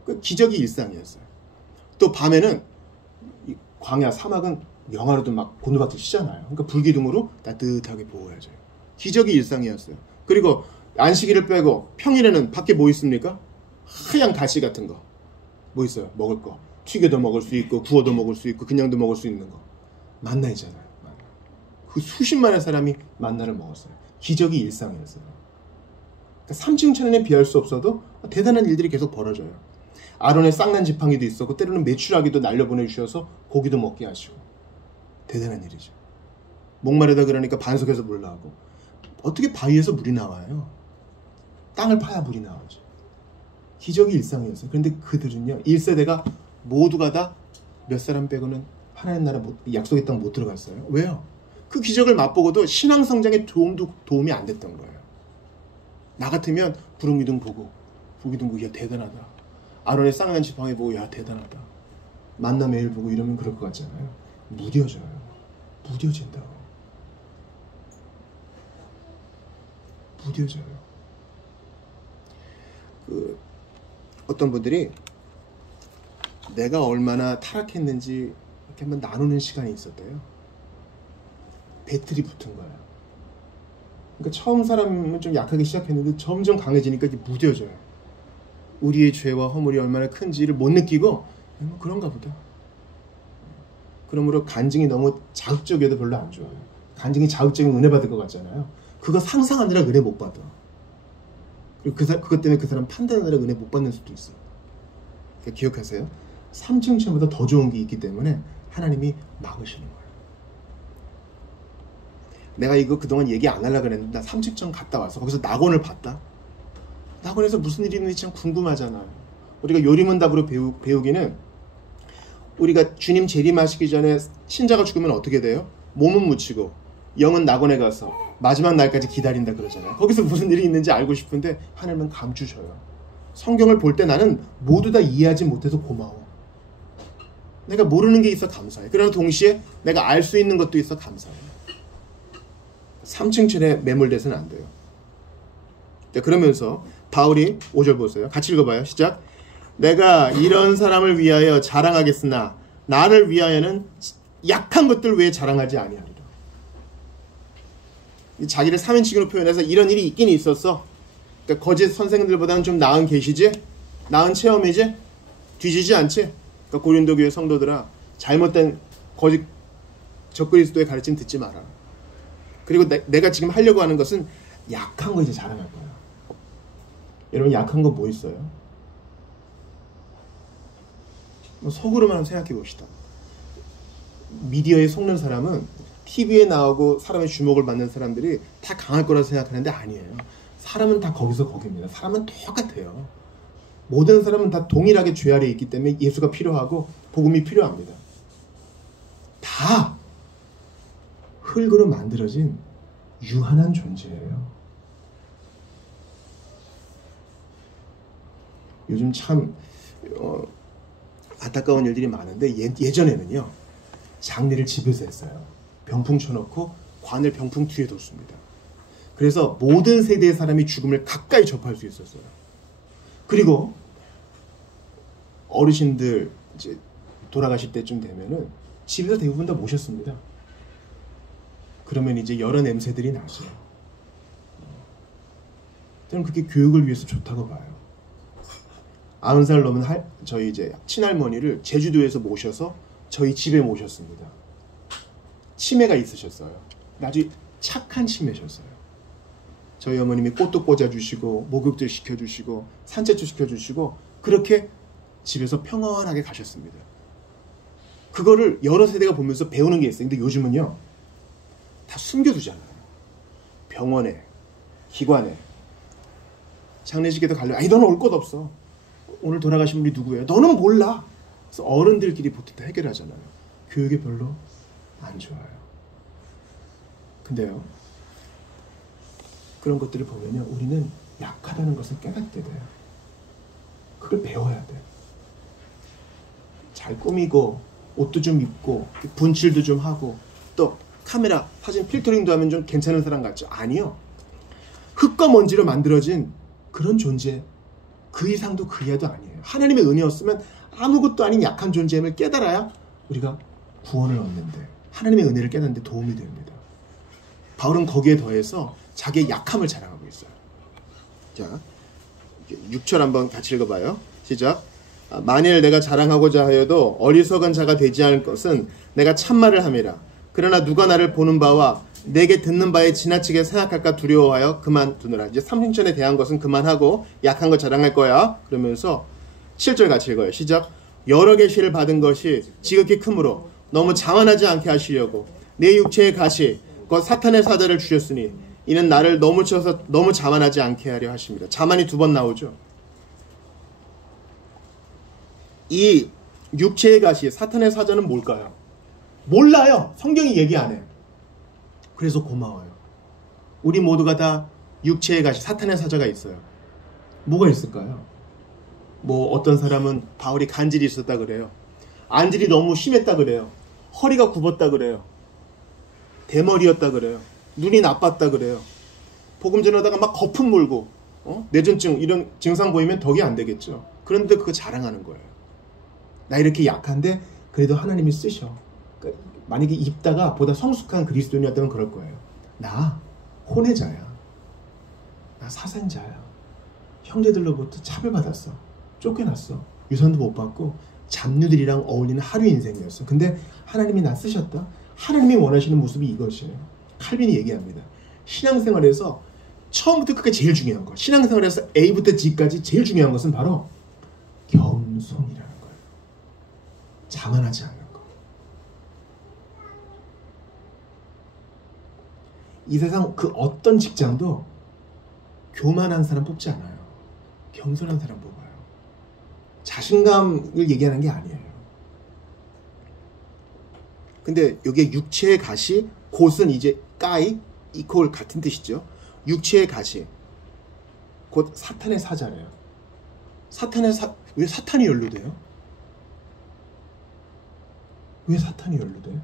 그 기적이 일상이었어요. 또 밤에는 광야 사막은 영하로도 막 곤두박질 치잖아요. 그러니까 불기둥으로 따뜻하게 보호해줘요. 기적이 일상이었어요. 그리고 안식일을 빼고 평일에는 밖에 뭐 있습니까? 하얀 가시 같은 거. 뭐 있어요? 먹을 거. 튀겨도 먹을 수 있고 구워도 먹을 수 있고 그냥도 먹을 수 있는 거. 만나 있잖아요. 만나. 그 수십만의 사람이 만나를 먹었어요. 기적이 일상이었어요. 그러니까 삼층천에 비할 수 없어도 대단한 일들이 계속 벌어져요. 아론의 쌍난 지팡이도 있었고 때로는 메추라기도 날려보내주셔서 고기도 먹게 하시고 대단한 일이죠. 목마르다 그러니까 반석에서 물 나오고 어떻게 바위에서 물이 나와요? 땅을 파야 물이 나오죠. 기적이 일상이었어요. 그런데 그들은요 1세대가 모두가 다 몇 사람 빼고는 하나님 나라 약속의 땅 못 들어갔어요. 왜요? 그 기적을 맛보고도 신앙 성장에 도움이 안 됐던 거예요. 나 같으면 구름기둥 보고 불기둥 보고 야 대단하다. 아론의 쌍난 지팡이 보고 야 대단하다. 만나 매일 보고 이러면 그럴 것 같잖아요. 무뎌져요. 무뎌진다고. 무뎌져요. 어떤 분들이 내가 얼마나 타락했는지 이렇게 한번 나누는 시간이 있었대요. 배틀이 붙은 거예요. 그러니까 처음 사람은 좀 약하게 시작했는데 점점 강해지니까 이제 무뎌져요. 우리의 죄와 허물이 얼마나 큰지를 못 느끼고 뭐 그런가 보다. 그러므로 간증이 너무 자극적이어도 별로 안 좋아요. 간증이 자극적인 은혜 받을 것 같잖아요. 그거 상상하느라 은혜 못 받아. 그리고 그것 때문에 그 사람 판단하느라 은혜 못 받는 수도 있어. 그러니까 기억하세요. 3층 천보다 더 좋은 게 있기 때문에 하나님이 막으시는 거예요. 내가 이거 그동안 얘기 안 하려고 그랬는데 나 3층 천 갔다 와서 거기서 낙원을 봤다. 낙원에서 무슨 일이 있는지 참 궁금하잖아요. 우리가 요리문답으로 배우기는 우리가 주님 재림하시기 전에 신자가 죽으면 어떻게 돼요? 몸은 묻히고 영은 낙원에 가서 마지막 날까지 기다린다 그러잖아요. 거기서 무슨 일이 있는지 알고 싶은데 하나님은 감추셔요. 성경을 볼 때 나는 모두 다 이해하지 못해서 고마워. 내가 모르는 게 있어 감사해. 그러나 동시에 내가 알 수 있는 것도 있어 감사해. 3층천에 매몰돼서는 안 돼요. 그러면서 바울이 5절 보세요. 같이 읽어봐요. 시작. 내가 이런 사람을 위하여 자랑하겠으나 나를 위하여는 약한 것들 외에 자랑하지 아니하리라. 자기를 3인칭으로 표현해서 이런 일이 있긴 있었어. 그러니까 거짓 선생들보다는 좀 나은 계시지? 나은 체험이지? 뒤지지 않지? 그러니까 고린도 교회 성도들아, 잘못된 거짓 적그리스도의 가르침 듣지 마라. 그리고 내가 지금 하려고 하는 것은 약한 거 이제 자랑할 거야. 여러분 약한 거 뭐 있어요? 속으로만 생각해 봅시다. 미디어에 속는 사람은 TV에 나오고 사람의 주목을 받는 사람들이 다 강할 거라고 생각하는데 아니에요. 사람은 다 거기서 거기입니다. 사람은 똑같아요. 모든 사람은 다 동일하게 죄 아래에 있기 때문에 예수가 필요하고 복음이 필요합니다. 다 흙으로 만들어진 유한한 존재예요. 요즘 참 안타까운 일들이 많은데 예전에는요. 장례를 집에서 했어요. 병풍 쳐놓고 관을 병풍 뒤에 뒀습니다. 그래서 모든 세대의 사람이 죽음을 가까이 접할 수 있었어요. 그리고 어르신들 이제 돌아가실 때쯤 되면은 집에서 대부분 다 모셨습니다. 그러면 이제 여러 냄새들이 나죠. 저는 그게 교육을 위해서 좋다고 봐요. 90살 넘은 저희 이제 친할머니를 제주도에서 모셔서 저희 집에 모셨습니다. 치매가 있으셨어요. 아주 착한 치매셨어요. 저희 어머님이 꽃도 꽂아주시고 목욕도 시켜주시고 산책도 시켜주시고 그렇게 집에서 평온하게 가셨습니다. 그거를 여러 세대가 보면서 배우는 게 있어요. 근데 요즘은요. 다 숨겨두잖아요. 병원에, 기관에. 장례식에도 가려고. 아니 너는 올 것 없어. 오늘 돌아가신 분이 누구예요? 너는 몰라. 그래서 어른들끼리 보통 다 해결하잖아요. 교육이 별로 안 좋아요. 근데요. 그런 것들을 보면요. 우리는 약하다는 것을 깨닫게 돼요. 그걸 배워야 돼요. 잘 꾸미고 옷도 좀 입고 분칠도 좀 하고 또 카메라, 사진 필터링도 하면 좀 괜찮은 사람 같죠? 아니요. 흙과 먼지로 만들어진 그런 존재 그 이상도 그 이하도 아니에요. 하나님의 은혜였으면 아무것도 아닌 약한 존재임을 깨달아야 우리가 구원을 얻는데 하나님의 은혜를 깨닫는 데 도움이 됩니다. 바울은 거기에 더해서 자기의 약함을 자랑하고 있어요. 자, 6절 한번 같이 읽어봐요. 시작. 만일 내가 자랑하고자 하여도 어리석은 자가 되지 않을 것은 내가 참말을 함이라. 그러나 누가 나를 보는 바와 내게 듣는 바에 지나치게 생각할까 두려워하여 그만두느라. 이제 삼신천에 대한 것은 그만하고 약한 거 자랑할 거야. 그러면서 7절 같이 읽어요. 시작. 여러 계시를 받은 것이 지극히 크므로 너무 자만하지 않게 하시려고 내 육체의 가시 곧 사탄의 사자를 주셨으니 이는 나를 너무 쳐서 너무 자만하지 않게 하려 하십니다. 자만이 2번 나오죠. 이 육체의 가시 사탄의 사자는 뭘까요? 몰라요. 성경이 얘기 안 해요. 그래서 고마워요. 우리 모두가 다 육체의 가시 사탄의 사자가 있어요. 뭐가 있을까요? 뭐 어떤 사람은 바울이 간질이 있었다 그래요. 안질이 너무 심했다 그래요. 허리가 굽었다 그래요. 대머리였다 그래요. 눈이 나빴다 그래요. 복음 전하다가 막 거품 물고 뇌전증 이런 증상 보이면 덕이 안 되겠죠. 그런데 그거 자랑하는 거예요. 나 이렇게 약한데 그래도 하나님이 쓰셔. 그러니까 만약에 입다가 보다 성숙한 그리스도인이었다면 그럴 거예요. 나 혼외자야. 나 사생자야. 형제들로부터 차별받았어. 쫓겨났어. 유산도 못 받고 잡류들이랑 어울리는 하루 인생이었어. 근데 하나님이 나 쓰셨다. 하나님이 원하시는 모습이 이것이에요. 칼빈이 얘기합니다. 신앙생활에서 처음부터 끝까지 제일 중요한 거, 신앙생활에서 A부터 G까지 제일 중요한 것은 바로 겸손이라는 거예요. 자만하지 않는 거. 이 세상 그 어떤 직장도 교만한 사람 뽑지 않아요. 겸손한 사람 뽑아요. 자신감을 얘기하는 게 아니에요. 근데 여기에 육체의 가시, 곧은 이제 까이, 이퀄 같은 뜻이죠. 육체의 가시, 곧 사탄의 사자래요. 왜 사탄이 연루돼요? 왜 사탄이 연루돼요?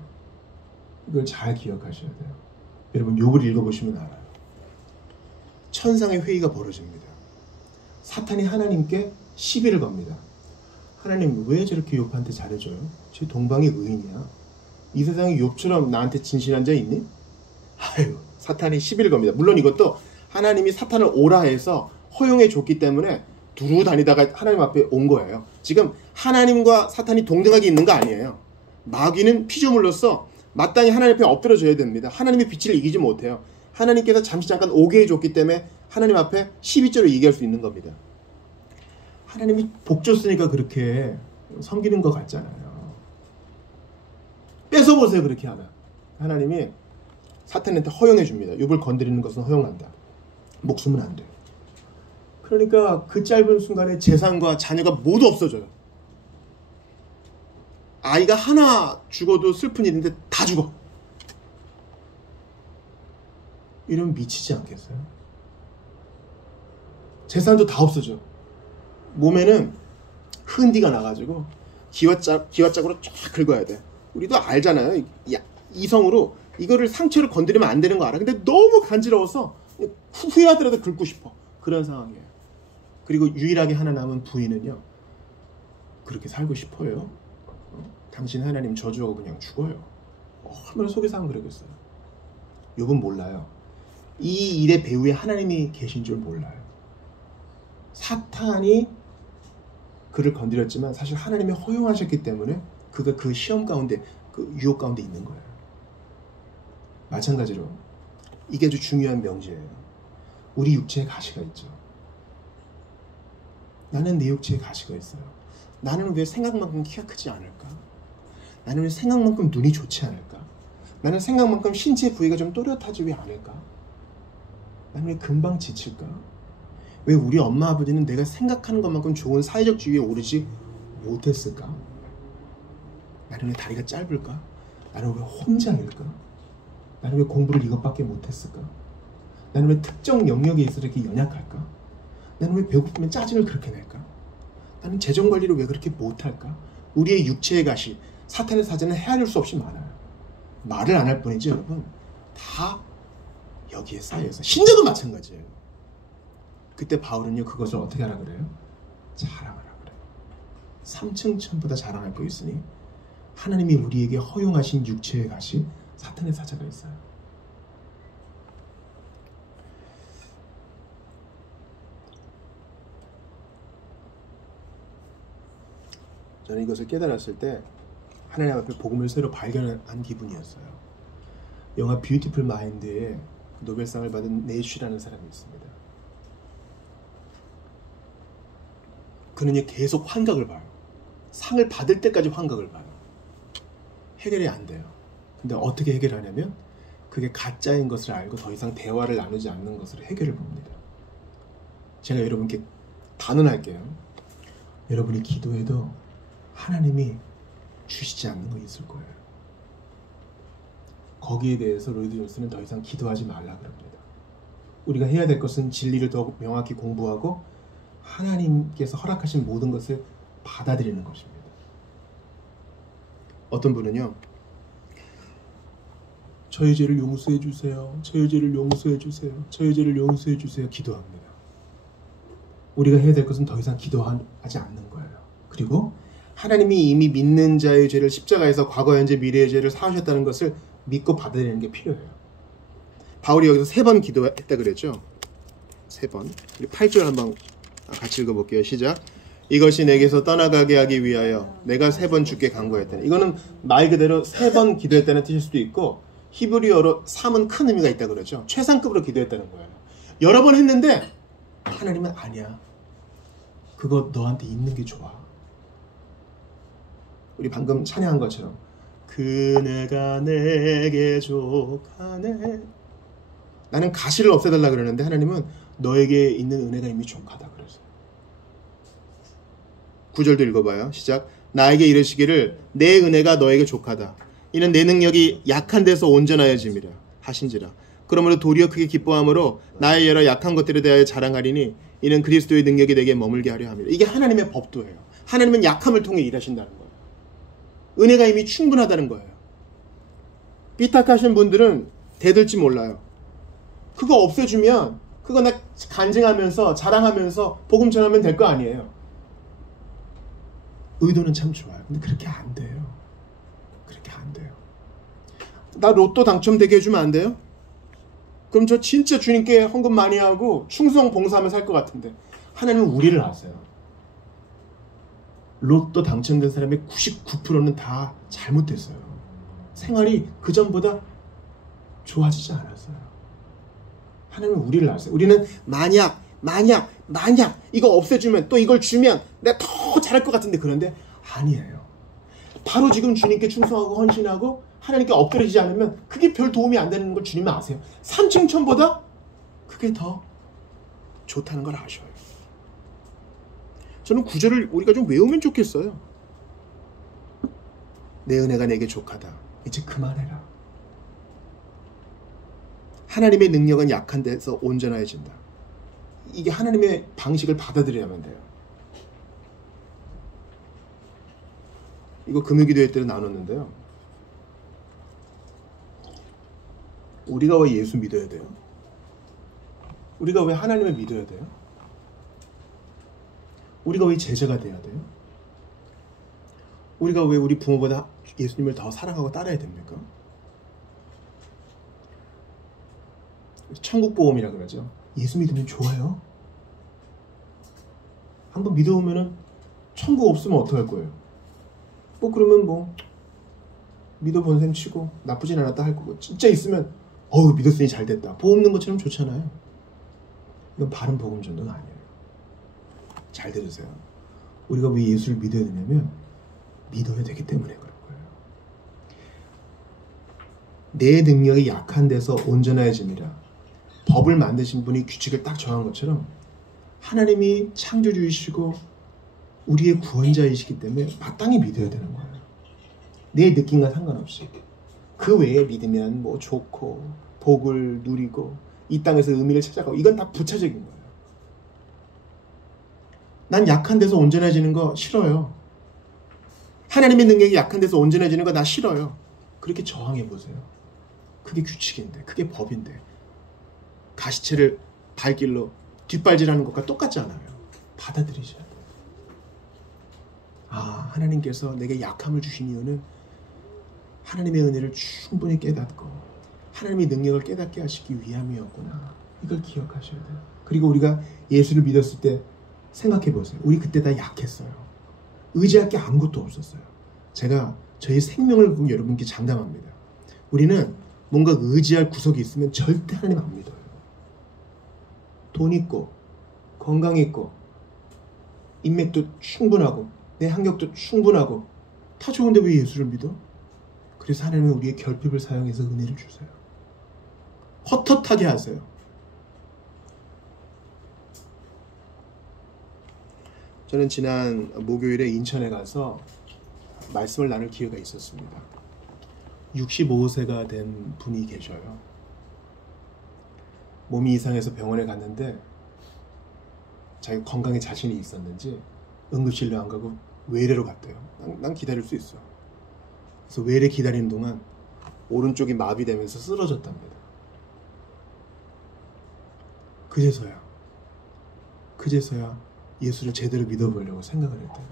이걸 잘 기억하셔야 돼요. 여러분 욥을 읽어보시면 알아요. 천상의 회의가 벌어집니다. 사탄이 하나님께 시비를 겁니다. 하나님 왜 저렇게 욥한테 잘해줘요? 제 동방의 의인이야. 이 세상에 욥처럼 나한테 진실한 자 있니? 아유, 사탄이 시비를 겁니다. 물론 이것도 하나님이 사탄을 오라 해서 허용해 줬기 때문에 두루 다니다가 하나님 앞에 온 거예요. 지금 하나님과 사탄이 동등하게 있는 거 아니에요. 마귀는 피조물로서 마땅히 하나님 앞에 엎드려져야 됩니다. 하나님의 빛을 이기지 못해요. 하나님께서 잠시 잠깐 오게 해줬기 때문에 하나님 앞에 12절로 얘기할 수 있는 겁니다. 하나님이 복 줬으니까 그렇게 섬기는 것 같잖아요. 뺏어보세요. 그렇게 하다 하나님이 사탄한테 허용해 줍니다. 욥을 건드리는 것은 허용한다. 목숨은 안 돼요. 그러니까 그 짧은 순간에 재산과 자녀가 모두 없어져요. 아이가 하나 죽어도 슬픈 일인데 다 죽어. 이러면 미치지 않겠어요? 재산도 다 없어져. 몸에는 흔디가 나가지고 기와짝으로 쫙 긁어야 돼. 우리도 알잖아요. 이성으로 이거를 상처를 건드리면 안 되는 거 알아. 근데 너무 간지러워서 후회하더라도 긁고 싶어. 그런 상황이에요. 그리고 유일하게 하나 남은 부인은요. 그렇게 살고 싶어요. 당신 하나님 저주하고 그냥 죽어요. 얼마나 속에서 안 그러겠어요. 욥은 몰라요. 이 일의 배후에 하나님이 계신 줄 몰라요. 사탄이 그를 건드렸지만 사실 하나님이 허용하셨기 때문에 그가 그 시험 가운데, 그 유혹 가운데 있는 거예요. 마찬가지로 이게 아주 중요한 명제예요. 우리 육체에 가시가 있죠. 나는 내 육체에 가시가 있어요. 나는 왜 생각만큼 키가 크지 않을까? 나는 왜 생각만큼 눈이 좋지 않을까? 나는 생각만큼 신체 부위가 좀 또렷하지 왜 않을까? 나는 왜 금방 지칠까? 왜 우리 엄마 아버지는 내가 생각하는 것만큼 좋은 사회적 지위에 오르지 못했을까? 나는 왜 다리가 짧을까? 나는 왜 혼자일까? 나는 왜 공부를 이것밖에 못했을까? 나는 왜 특정 영역에 있어서 이렇게 연약할까? 나는 왜 배고프면 짜증을 그렇게 낼까? 나는 재정관리를 왜 그렇게 못할까? 우리의 육체의 가시, 사탄의 사자는 헤아릴 수 없이 많아요. 말을 안 할 뿐이지 여러분 다 여기에 쌓여서 신자도 마찬가지예요. 그때 바울은요 그것을 어떻게 하라 그래요? 자랑하라 그래요. 3층 천보다 자랑할 거 있으니 하나님이 우리에게 허용하신 육체의 가시 사탄의 사자가 있어요. 저는 이것을 깨달았을 때 하나님 앞에 복음을 새로 발견한 기분이었어요. 영화 뷰티풀 마인드에 노벨상을 받은 내쉬라는 사람이 있습니다. 그는 계속 환각을 봐요. 상을 받을 때까지 환각을 봐요. 해결이 안 돼요. 근데 어떻게 해결하냐면 그게 가짜인 것을 알고 더 이상 대화를 나누지 않는 것으로 해결을 봅니다. 제가 여러분께 단언할게요. 여러분이 기도해도 하나님이 주시지 않는 거 있을 거예요. 거기에 대해서 로이드 존스는 더 이상 기도하지 말라 그럽니다. 우리가 해야 될 것은 진리를 더 명확히 공부하고 하나님께서 허락하신 모든 것을 받아들이는 것입니다. 어떤 분은요. 저의 죄를 용서해 주세요. 저의 죄를 용서해 주세요. 저의 죄를 용서해 주세요. 기도합니다. 우리가 해야 될 것은 더 이상 기도하지 않는 거예요. 그리고 하나님이 이미 믿는 자의 죄를 십자가에서 과거, 현재, 미래의 죄를 사하셨다는 것을 믿고 받아들이는 게 필요해요. 바울이 여기서 3번 기도했다 그랬죠. 3번. 우리 8절 한번 같이 읽어볼게요. 시작. 이것이 내게서 떠나가게 하기 위하여 내가 3번 주께 간구했다니. 이거는 말 그대로 3번 기도했다는 뜻일 수도 있고, 히브리어로 3은 큰 의미가 있다 그러죠. 최상급으로 기도했다는 거예요. 여러 번 했는데 하나님은 아니야. 그거 너한테 있는 게 좋아. 우리 방금 찬양한 것처럼 그네가 내게 족하네. 나는 가시를 없애달라 그러는데 하나님은 너에게 있는 은혜가 이미 족하다 그랬어요. 9절도 읽어봐요. 시작. 나에게 이르시기를 내 은혜가 너에게 족하다. 이는 내 능력이 약한 데서 온전하여짐이라 하신지라. 그러므로 도리어 크게 기뻐함으로 나의 여러 약한 것들에 대하여 자랑하리니 이는 그리스도의 능력이 내게 머물게 하려 함이라. 이게 하나님의 법도예요. 하나님은 약함을 통해 일하신다는 거예요. 은혜가 이미 충분하다는 거예요. 삐딱하신 분들은 대들지 몰라요. 그거 없애주면 그거 나 간증하면서 자랑하면서 복음 전하면 될 거 아니에요. 의도는 참 좋아요. 근데 그렇게 안 돼요. 그렇게 안 돼요. 나 로또 당첨되게 해주면 안 돼요? 그럼 저 진짜 주님께 헌금 많이 하고 충성 봉사하면 살 것 같은데. 하나님은 우리를 아세요. 로또 당첨된 사람의 99%는 다 잘못됐어요. 생활이 그전보다 좋아지지 않았어요. 하나님은 우리를 아세요. 우리는 만약 이거 없애주면 또 이걸 주면 내가 더 잘할 것 같은데, 그런데 아니에요. 바로 지금 주님께 충성하고 헌신하고 하나님께 엎드려지지 않으면 그게 별 도움이 안 되는 걸 주님은 아세요. 산층천보다 그게 더 좋다는 걸 아셔요. 저는 구절을 우리가 좀 외우면 좋겠어요. 내 은혜가 내게 족하다. 이제 그만해라. 하나님의 능력은 약한 데서 온전해진다. 이게 하나님의 방식을 받아들여야만 돼요. 이거 금요기도회 때로 나눴는데요. 우리가 왜 예수 믿어야 돼요? 우리가 왜 하나님을 믿어야 돼요? 우리가 왜 제자가 돼야 돼요? 우리가 왜 우리 부모보다 예수님을 더 사랑하고 따라야 됩니까? 천국보험이라 그러죠. 예수 믿으면 좋아요. 한번 믿어보면은 천국 없으면 어떡할 거예요? 뭐 그러면 뭐 믿어본 셈 치고 나쁘진 않았다 할 거고, 진짜 있으면 믿었으니 잘 됐다. 보험 없는 것처럼 좋잖아요. 이건 바른 복음 전도는 아니에요. 잘 들으세요. 우리가 왜 예수를 믿어야 되냐면 믿어야 되기 때문에 그런 거예요. 내 능력이 약한 데서 온전해짐이라. 법을 만드신 분이 규칙을 딱 정한 것처럼 하나님이 창조주이시고 우리의 구원자이시기 때문에 마땅히 믿어야 되는 거예요. 내 느낌과 상관없이. 그 외에 믿으면 뭐 좋고 복을 누리고 이 땅에서 의미를 찾아가고, 이건 다 부차적인 거예요. 난 약한 데서 온전해지는 거 싫어요. 하나님의 능력이 약한 데서 온전해지는 거 나 싫어요. 그렇게 저항해 보세요. 그게 규칙인데, 그게 법인데, 가시채를 발길로 뒷발질하는 것과 똑같지 않아요. 받아들이셔야 돼요. 하나님께서 내게 약함을 주신 이유는 하나님의 은혜를 충분히 깨닫고 하나님의 능력을 깨닫게 하시기 위함이었구나. 이걸 기억하셔야 돼요. 그리고 우리가 예수를 믿었을 때 생각해 보세요. 우리 그때 다 약했어요. 의지할 게 아무것도 없었어요. 제가 저희 생명을 여러분께 장담합니다. 우리는 뭔가 의지할 구석이 있으면 절대 하나님 안 믿어요. 돈 있고 건강 있고 인맥도 충분하고 내 학력도 충분하고 다 좋은데 왜 예수를 믿어? 그래서 하나님은 우리의 결핍을 사용해서 은혜를 주세요. 헛헛하게 하세요. 저는 지난 목요일에 인천에 가서 말씀을 나눌 기회가 있었습니다. 65세가 된 분이 계셔요. 몸이 이상해서 병원에 갔는데 자기 건강에 자신이 있었는지 응급실로 안 가고 외래로 갔대요. 난 기다릴 수 있어. 그래서 외래 기다리는 동안 오른쪽이 마비되면서 쓰러졌답니다. 그제서야 예수를 제대로 믿어보려고 생각을 했대요.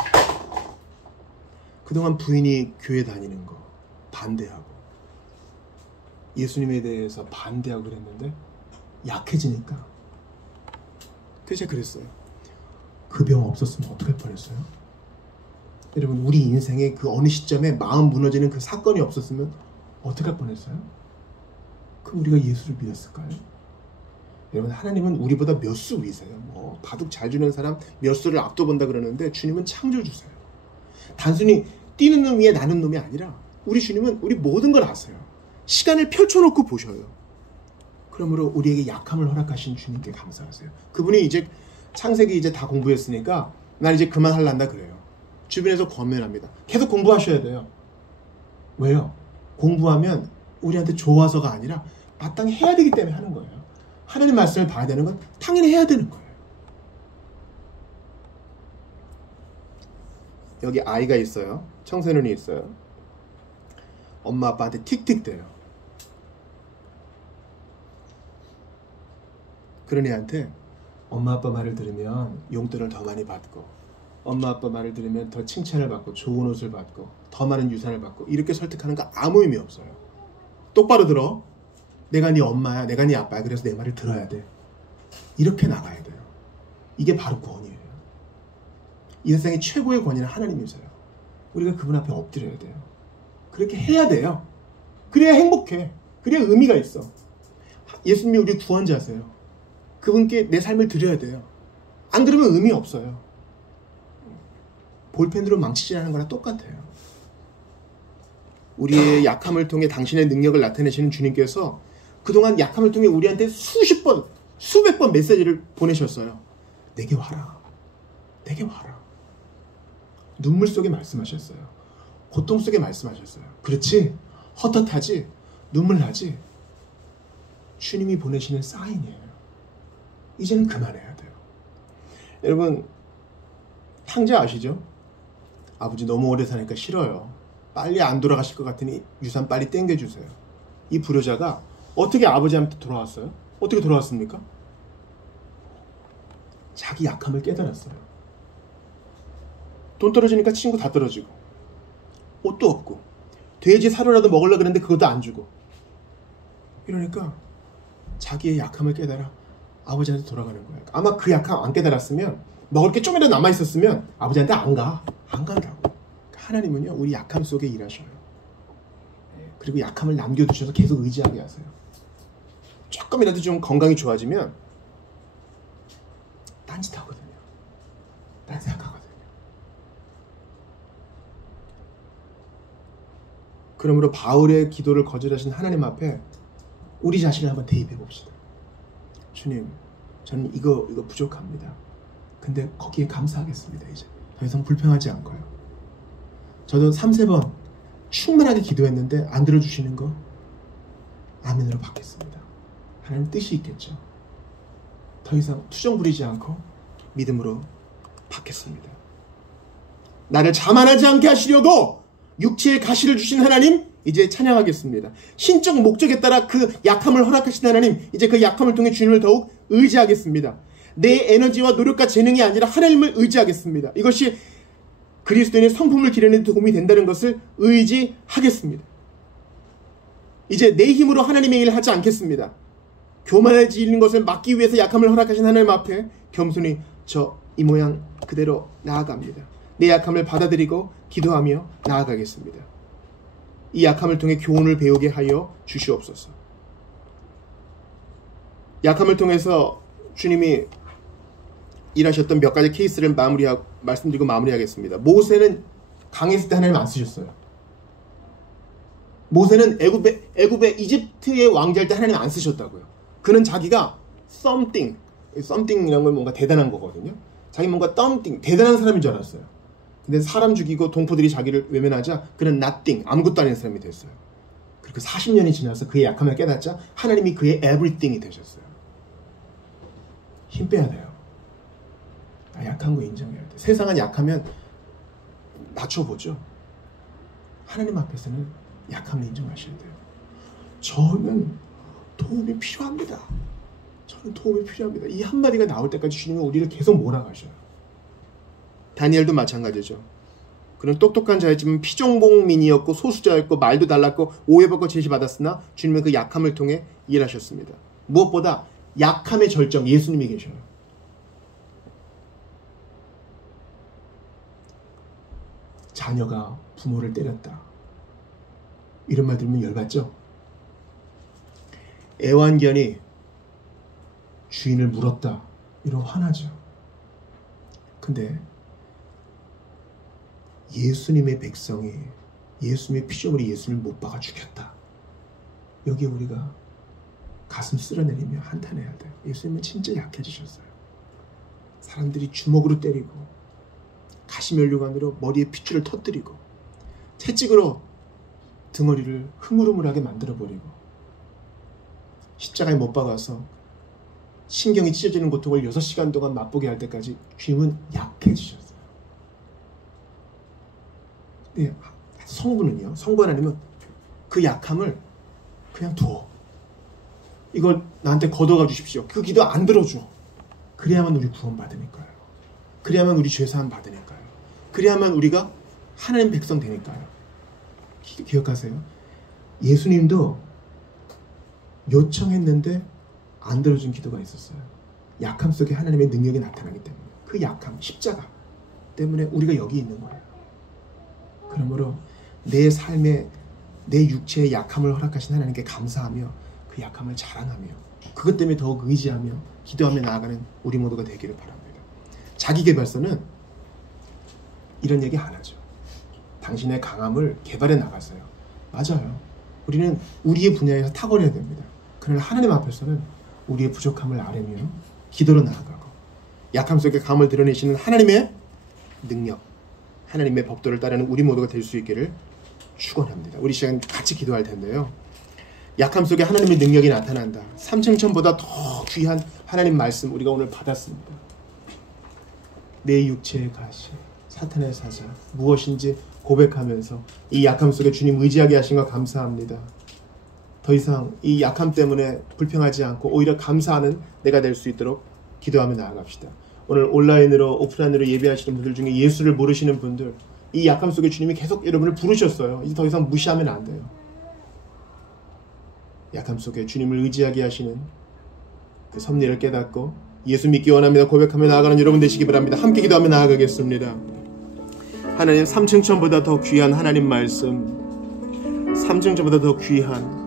그동안 부인이 교회 다니는 거 반대하고 예수님에 대해서 반대하고 그랬는데 약해지니까 그래서 제가 그랬어요. 그 병 없었으면 어떡할 뻔했어요? 여러분, 우리 인생의 그 어느 시점에 마음 무너지는 그 사건이 없었으면 어떡할 뻔했어요? 그럼 우리가 예수를 믿었을까요? 여러분, 하나님은 우리보다 몇 수 위세요. 뭐 바둑 잘 주는 사람 몇 수를 앞둬본다 그러는데 주님은 창조주세요. 단순히 뛰는 놈 위에 나는 놈이 아니라 우리 주님은 우리 모든 걸 아세요. 시간을 펼쳐놓고 보셔요. 그러므로 우리에게 약함을 허락하신 주님께 감사하세요. 그분이 이제 창세기 이제 다 공부했으니까 난 이제 그만할란다 그래요. 주변에서 권면합니다. 계속 공부하셔야 돼요. 왜요? 공부하면 우리한테 좋아서가 아니라 마땅히 해야 되기 때문에 하는 거예요. 하나님 말씀을 봐야 되는 건 당연히 해야 되는 거예요. 여기 아이가 있어요. 청소년이 있어요. 엄마 아빠한테 틱틱대요. 그런 애한테 엄마 아빠 말을 들으면 용돈을 더 많이 받고, 엄마 아빠 말을 들으면 더 칭찬을 받고, 좋은 옷을 받고, 더 많은 유산을 받고, 이렇게 설득하는 거 아무 의미 없어요. 똑바로 들어. 내가 네 엄마야, 내가 네 아빠야. 그래서 내 말을 들어야 돼. 이렇게 나가야 돼요. 이게 바로 권위예요. 이 세상의 최고의 권위는 하나님이세요. 우리가 그분 앞에 엎드려야 돼요. 그렇게 해야 돼요. 그래야 행복해. 그래야 의미가 있어. 예수님이 우리 구원자세요. 그분께 내 삶을 드려야 돼요. 안 그러면 의미 없어요. 볼펜으로 망치질하는 거랑 똑같아요. 우리의 약함을 통해 당신의 능력을 나타내시는 주님께서 그동안 약함을 통해 우리한테 수십 번, 수백 번 메시지를 보내셨어요. 내게 와라. 내게 와라. 눈물 속에 말씀하셨어요. 고통 속에 말씀하셨어요. 그렇지? 헛헛하지? 눈물 나지? 주님이 보내시는 사인이에요. 이제는 그만해야 돼요. 여러분, 탕자 아시죠? 아버지 너무 오래 사니까 싫어요. 빨리 안 돌아가실 것 같으니 유산 빨리 땡겨주세요. 이 불효자가 어떻게 아버지한테 돌아왔어요? 어떻게 돌아왔습니까? 자기 약함을 깨달았어요. 돈 떨어지니까 친구 다 떨어지고, 옷도 없고, 돼지 사료라도 먹으려고 그랬는데 그것도 안 주고, 이러니까 자기의 약함을 깨달아 아버지한테 돌아가는 거예요. 아마 그 약함 안 깨달았으면, 먹을 게 좀이라도 남아있었으면 아버지한테 안 간다고. 하나님은요, 우리 약함 속에 일하셔요. 그리고 약함을 남겨두셔서 계속 의지하게 하세요. 조금이라도 좀 건강이 좋아지면 딴짓하거든요. 딴 생각하거든요. 그러므로 바울의 기도를 거절하신 하나님 앞에 우리 자신을 한번 대입해 봅시다. 주님, 저는 이거 부족합니다. 근데 거기에 감사하겠습니다. 이제 더 이상 불평하지 않고요. 저도 3-4번 충만하게 기도했는데 안 들어주시는 거 아멘으로 받겠습니다. 하나님 뜻이 있겠죠. 더 이상 투정 부리지 않고 믿음으로 받겠습니다. 나를 자만하지 않게 하시려고 육체의 가시를 주신 하나님, 이제 찬양하겠습니다. 신적 목적에 따라 그 약함을 허락하신 하나님, 이제 그 약함을 통해 주님을 더욱 의지하겠습니다. 내 에너지와 노력과 재능이 아니라 하나님을 의지하겠습니다. 이것이 그리스도인의 성품을 기르는 데 도움이 된다는 것을 의지하겠습니다. 이제 내 힘으로 하나님의 일을 하지 않겠습니다. 교만해지는 것을 막기 위해서 약함을 허락하신 하나님 앞에 겸손히 저 이 모양 그대로 나아갑니다. 내 약함을 받아들이고 기도하며 나아가겠습니다. 이 약함을 통해 교훈을 배우게 하여 주시옵소서. 약함을 통해서 주님이 일하셨던 몇 가지 케이스를 말씀드리고 마무리하겠습니다. 모세는 강했을 때 하나님 안 쓰셨어요. 모세는 애굽의 이집트의 왕자일 때 하나님 안 쓰셨다고요. 그는 자기가 something이라는 건 뭔가 대단한 거거든요. 자기 뭔가 대단한 사람인 줄 알았어요. 근데 사람 죽이고 동포들이 자기를 외면하자 그는 nothing, 아무것도 아닌 사람이 됐어요. 그리고 40년이 지나서 그의 약함을 깨닫자 하나님이 그의 everything이 되셨어요. 힘 빼야 돼요. 약한 거 인정해야 돼. 세상은 약하면 낮춰보죠. 하나님 앞에서는 약함을 인정하셔야 돼요. 저는 도움이 필요합니다. 이 한마디가 나올 때까지 주님은 우리를 계속 몰아가셔요. 다니엘도 마찬가지죠. 그는 똑똑한 자였지만 피종복민이었고 소수자였고 말도 달랐고 오해받고 제시받았으나 주님은 그 약함을 통해 일하셨습니다. 무엇보다 약함의 절정 예수님이 계셔요. 자녀가 부모를 때렸다. 이런 말 들으면 열받죠? 애완견이 주인을 물었다. 이러면 화나죠. 근데 예수님의 백성이 예수님의 피조물이 예수님을 못 박아 죽였다. 여기에 우리가 가슴 쓸어내리며 한탄해야 돼요. 예수님은 진짜 약해지셨어요. 사람들이 주먹으로 때리고 가시면류관으로 머리에 핏줄을 터뜨리고 채찍으로 등허리를 흐물흐물하게 만들어버리고 십자가에 못 박아서 신경이 찢어지는 고통을 6시간 동안 맛보게 할 때까지 주님은 약해지셨어요. 네, 성부는요, 성부 하나님은 그 약함을 그냥 둬. 이걸 나한테 걷어가 주십시오. 그 기도 안 들어줘. 그래야만 우리 구원 받으니까요. 그래야만 우리 죄사함 받으니까요. 그래야만 우리가 하나님 백성 되니까요. 기억하세요. 예수님도 요청했는데 안 들어준 기도가 있었어요. 약함 속에 하나님의 능력이 나타나기 때문에. 그 약함, 십자가 때문에 우리가 여기 있는 거예요. 그러므로 내 삶에 내 육체의 약함을 허락하신 하나님께 감사하며 그 약함을 자랑하며 그것 때문에 더욱 의지하며 기도하며 나아가는 우리 모두가 되기를 바랍니다. 자기계발서는 이런 얘기 안 하죠. 당신의 강함을 개발해 나가세요. 맞아요. 우리는 우리의 분야에서 탁월해야 됩니다. 그러나 하나님 앞에서는 우리의 부족함을 아뢰며 기도로 나아가고 약함 속에 강함을 드러내시는 하나님의 능력, 하나님의 법도를 따르는 우리 모두가 될 수 있기를 축원합니다. 우리 시간 같이 기도할 텐데요. 약함 속에 하나님의 능력이 나타난다. 삼층천보다 더 귀한 하나님 말씀 우리가 오늘 받았습니다. 내 육체의 가시, 사탄의 사자 무엇인지 고백하면서 이 약함 속에 주님 의지하게 하신 것 감사합니다. 더 이상 이 약함 때문에 불평하지 않고 오히려 감사하는 내가 될 수 있도록 기도하며 나아갑시다. 오늘 온라인으로 오프라인으로 예배하시는 분들 중에 예수를 모르시는 분들, 이 약함 속에 주님이 계속 여러분을 부르셨어요. 이제 더 이상 무시하면 안 돼요. 약함 속에 주님을 의지하게 하시는 그 섭리를 깨닫고 예수 믿기 원합니다. 고백하며 나아가는 여러분 되시기 바랍니다. 함께 기도하며 나아가겠습니다. 하나님, 삼층천보다 더 귀한 하나님 말씀, 삼층천보다 더 귀한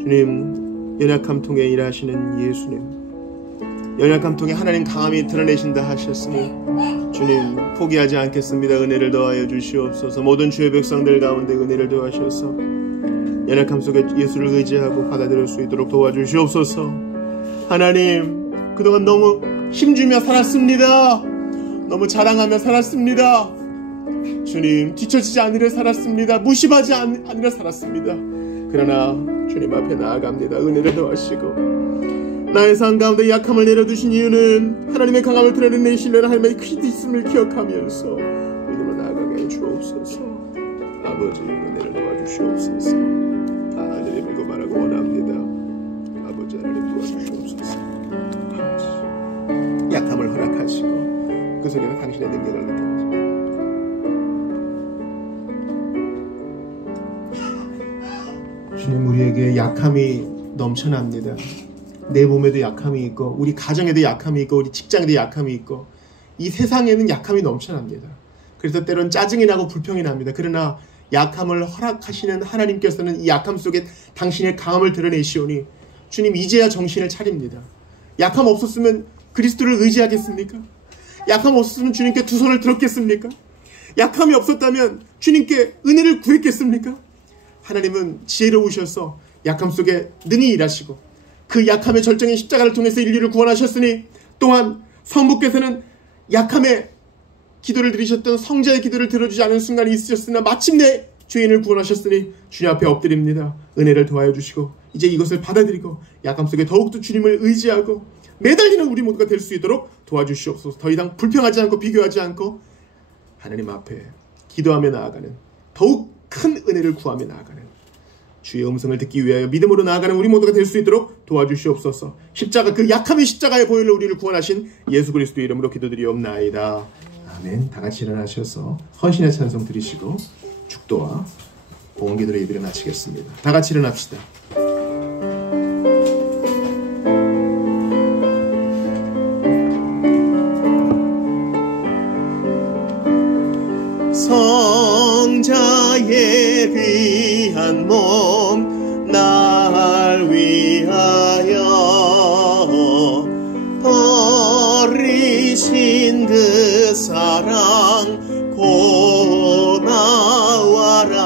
주님, 연약함 통해 일하시는 예수님, 연약함 통해 하나님 강함이 드러내신다 하셨으니 주님 포기하지 않겠습니다. 은혜를 더하여 주시옵소서. 모든 주의 백성들 가운데 은혜를 더하셔서 연약함 속에 예수를 의지하고 받아들일 수 있도록 도와주시옵소서. 하나님, 그동안 너무 힘주며 살았습니다. 너무 자랑하며 살았습니다. 주님, 뒤처지지 않으려 살았습니다. 무심하지 않으려 살았습니다. 그러나 주님 앞에 나아갑니다. 은혜를 더하시고 나의 삶 가운데 약함을 내려두신 이유는 하나님의 강함을 드러내시려는 하나님의 크게 있음을 기억하면서 믿음으로 나아가게 해주옵소서. 아버지, 은혜를 도와주시옵소서. 하나님 이거 말하고 원합니다. 아버지, 하나님 도와주시옵소서. 아버지, 약함을 허락하시고 그 속에서 당신의 능력을 나타내시고 주님, 우리에게 약함이 넘쳐납니다. 내 몸에도 약함이 있고 우리 가정에도 약함이 있고 우리 직장에도 약함이 있고 이 세상에는 약함이 넘쳐납니다. 그래서 때론 짜증이 나고 불평이 납니다. 그러나 약함을 허락하시는 하나님께서는 이 약함 속에 당신의 강함을 드러내시오니 주님, 이제야 정신을 차립니다. 약함 없었으면 그리스도를 의지하겠습니까? 약함 없었으면 주님께 두 손을 들었겠습니까? 약함이 없었다면 주님께 은혜를 구했겠습니까? 하나님은 지혜로우셔서 약함 속에 능히 일하시고 그 약함의 절정의 십자가를 통해서 인류를 구원하셨으니 또한 성부께서는 약함의 기도를 드리셨던 성자의 기도를 들어주지 않은 순간이 있으셨으나 마침내 죄인을 구원하셨으니 주님 앞에 엎드립니다. 은혜를 도와여 주시고 이제 이것을 받아들이고 약함 속에 더욱더 주님을 의지하고 매달리는 우리 모두가 될 수 있도록 도와주시옵소서. 더 이상 불평하지 않고 비교하지 않고 하나님 앞에 기도하며 나아가는, 더욱 큰 은혜를 구하며 나아가는, 주의 음성을 듣기 위하여 믿음으로 나아가는 우리 모두가 될 수 있도록 도와주시옵소서. 십자가, 그 약함의 십자가의 보혈로 우리를 구원하신 예수 그리스도의 이름으로 기도드리옵나이다. 아멘. 다 같이 일어나셔서 헌신의 찬송 드리시고 축도와 봉헌기도의 예배를 마치겠습니다. 다 같이 일어납시다. 성자에 귀한 몸 날 위하여 버리신 그 사랑 고 나와라.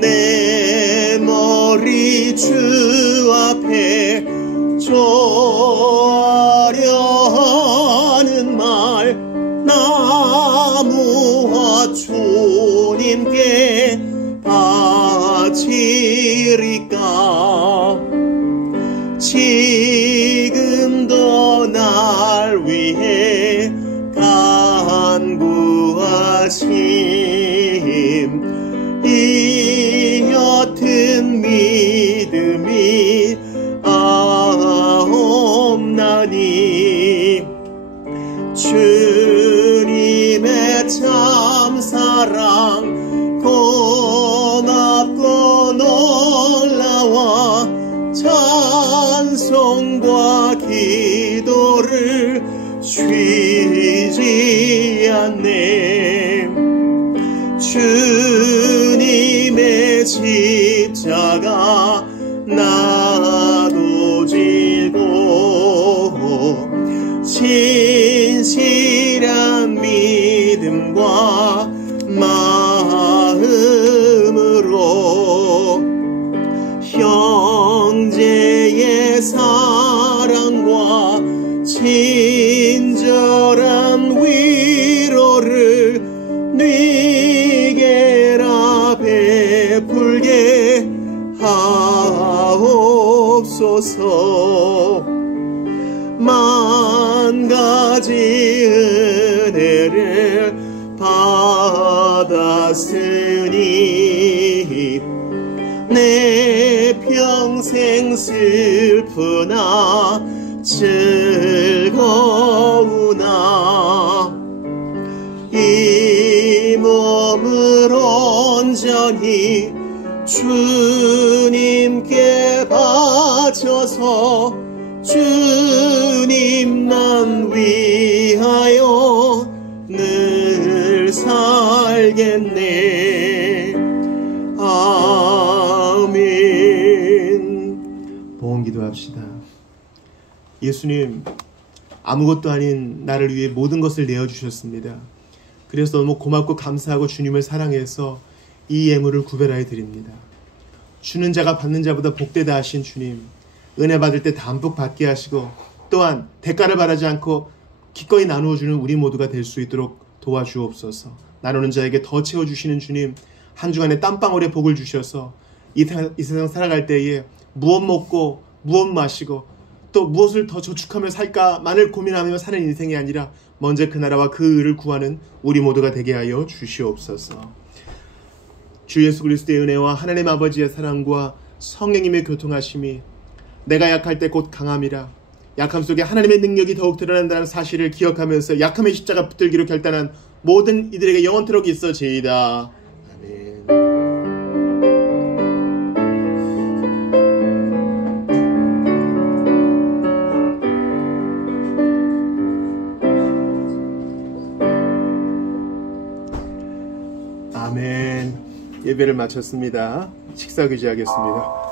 내 머리 주 앞에 조아려는 말 나무와 주님께 바치리까. 지금도 날 위해 간구하심 이 옅은 믿음이 없나니. 주님의 참사랑 고맙고 놀라워 찬송과 기도를 쉬지 않네. 주님의 십자가 나도 지고 진실한 믿음과 마음으로 형제의 사랑과 친절한 위로를 네게라 베풀게 하옵소서. 만 가지 은혜를 받았으니 내 평생 슬프나 즐거우나 이 몸을 온전히 주님께 바쳐서 주님만 위하여 늘 살겠네. 아멘. 봉헌기도합시다. 예수님, 아무것도 아닌 나를 위해 모든 것을 내어주셨습니다. 그래서 너무 고맙고 감사하고 주님을 사랑해서 이 예물을 구별하여 드립니다. 주는 자가 받는 자보다 복되다 하신 주님, 은혜 받을 때 담뿍 받게 하시고 또한 대가를 바라지 않고 기꺼이 나누어주는 우리 모두가 될 수 있도록 도와주옵소서. 나누는 자에게 더 채워주시는 주님, 한 주간의 땀방울에 복을 주셔서 이 세상 살아갈 때에 무엇 먹고 무엇 마시고 또 무엇을 더 저축하며 살까만을 고민하며 사는 인생이 아니라 먼저 그 나라와 그 의를 구하는 우리 모두가 되게 하여 주시옵소서. 주 예수 그리스도의 은혜와 하나님 아버지의 사랑과 성령님의 교통하심이 내가 약할 때 곧 강함이라 약함 속에 하나님의 능력이 더욱 드러난다는 사실을 기억하면서 약함의 십자가 붙들기로 결단한 모든 이들에게 영원토록 있어지이다. 아멘. 아멘. 예배를 마쳤습니다. 식사 규제하겠습니다.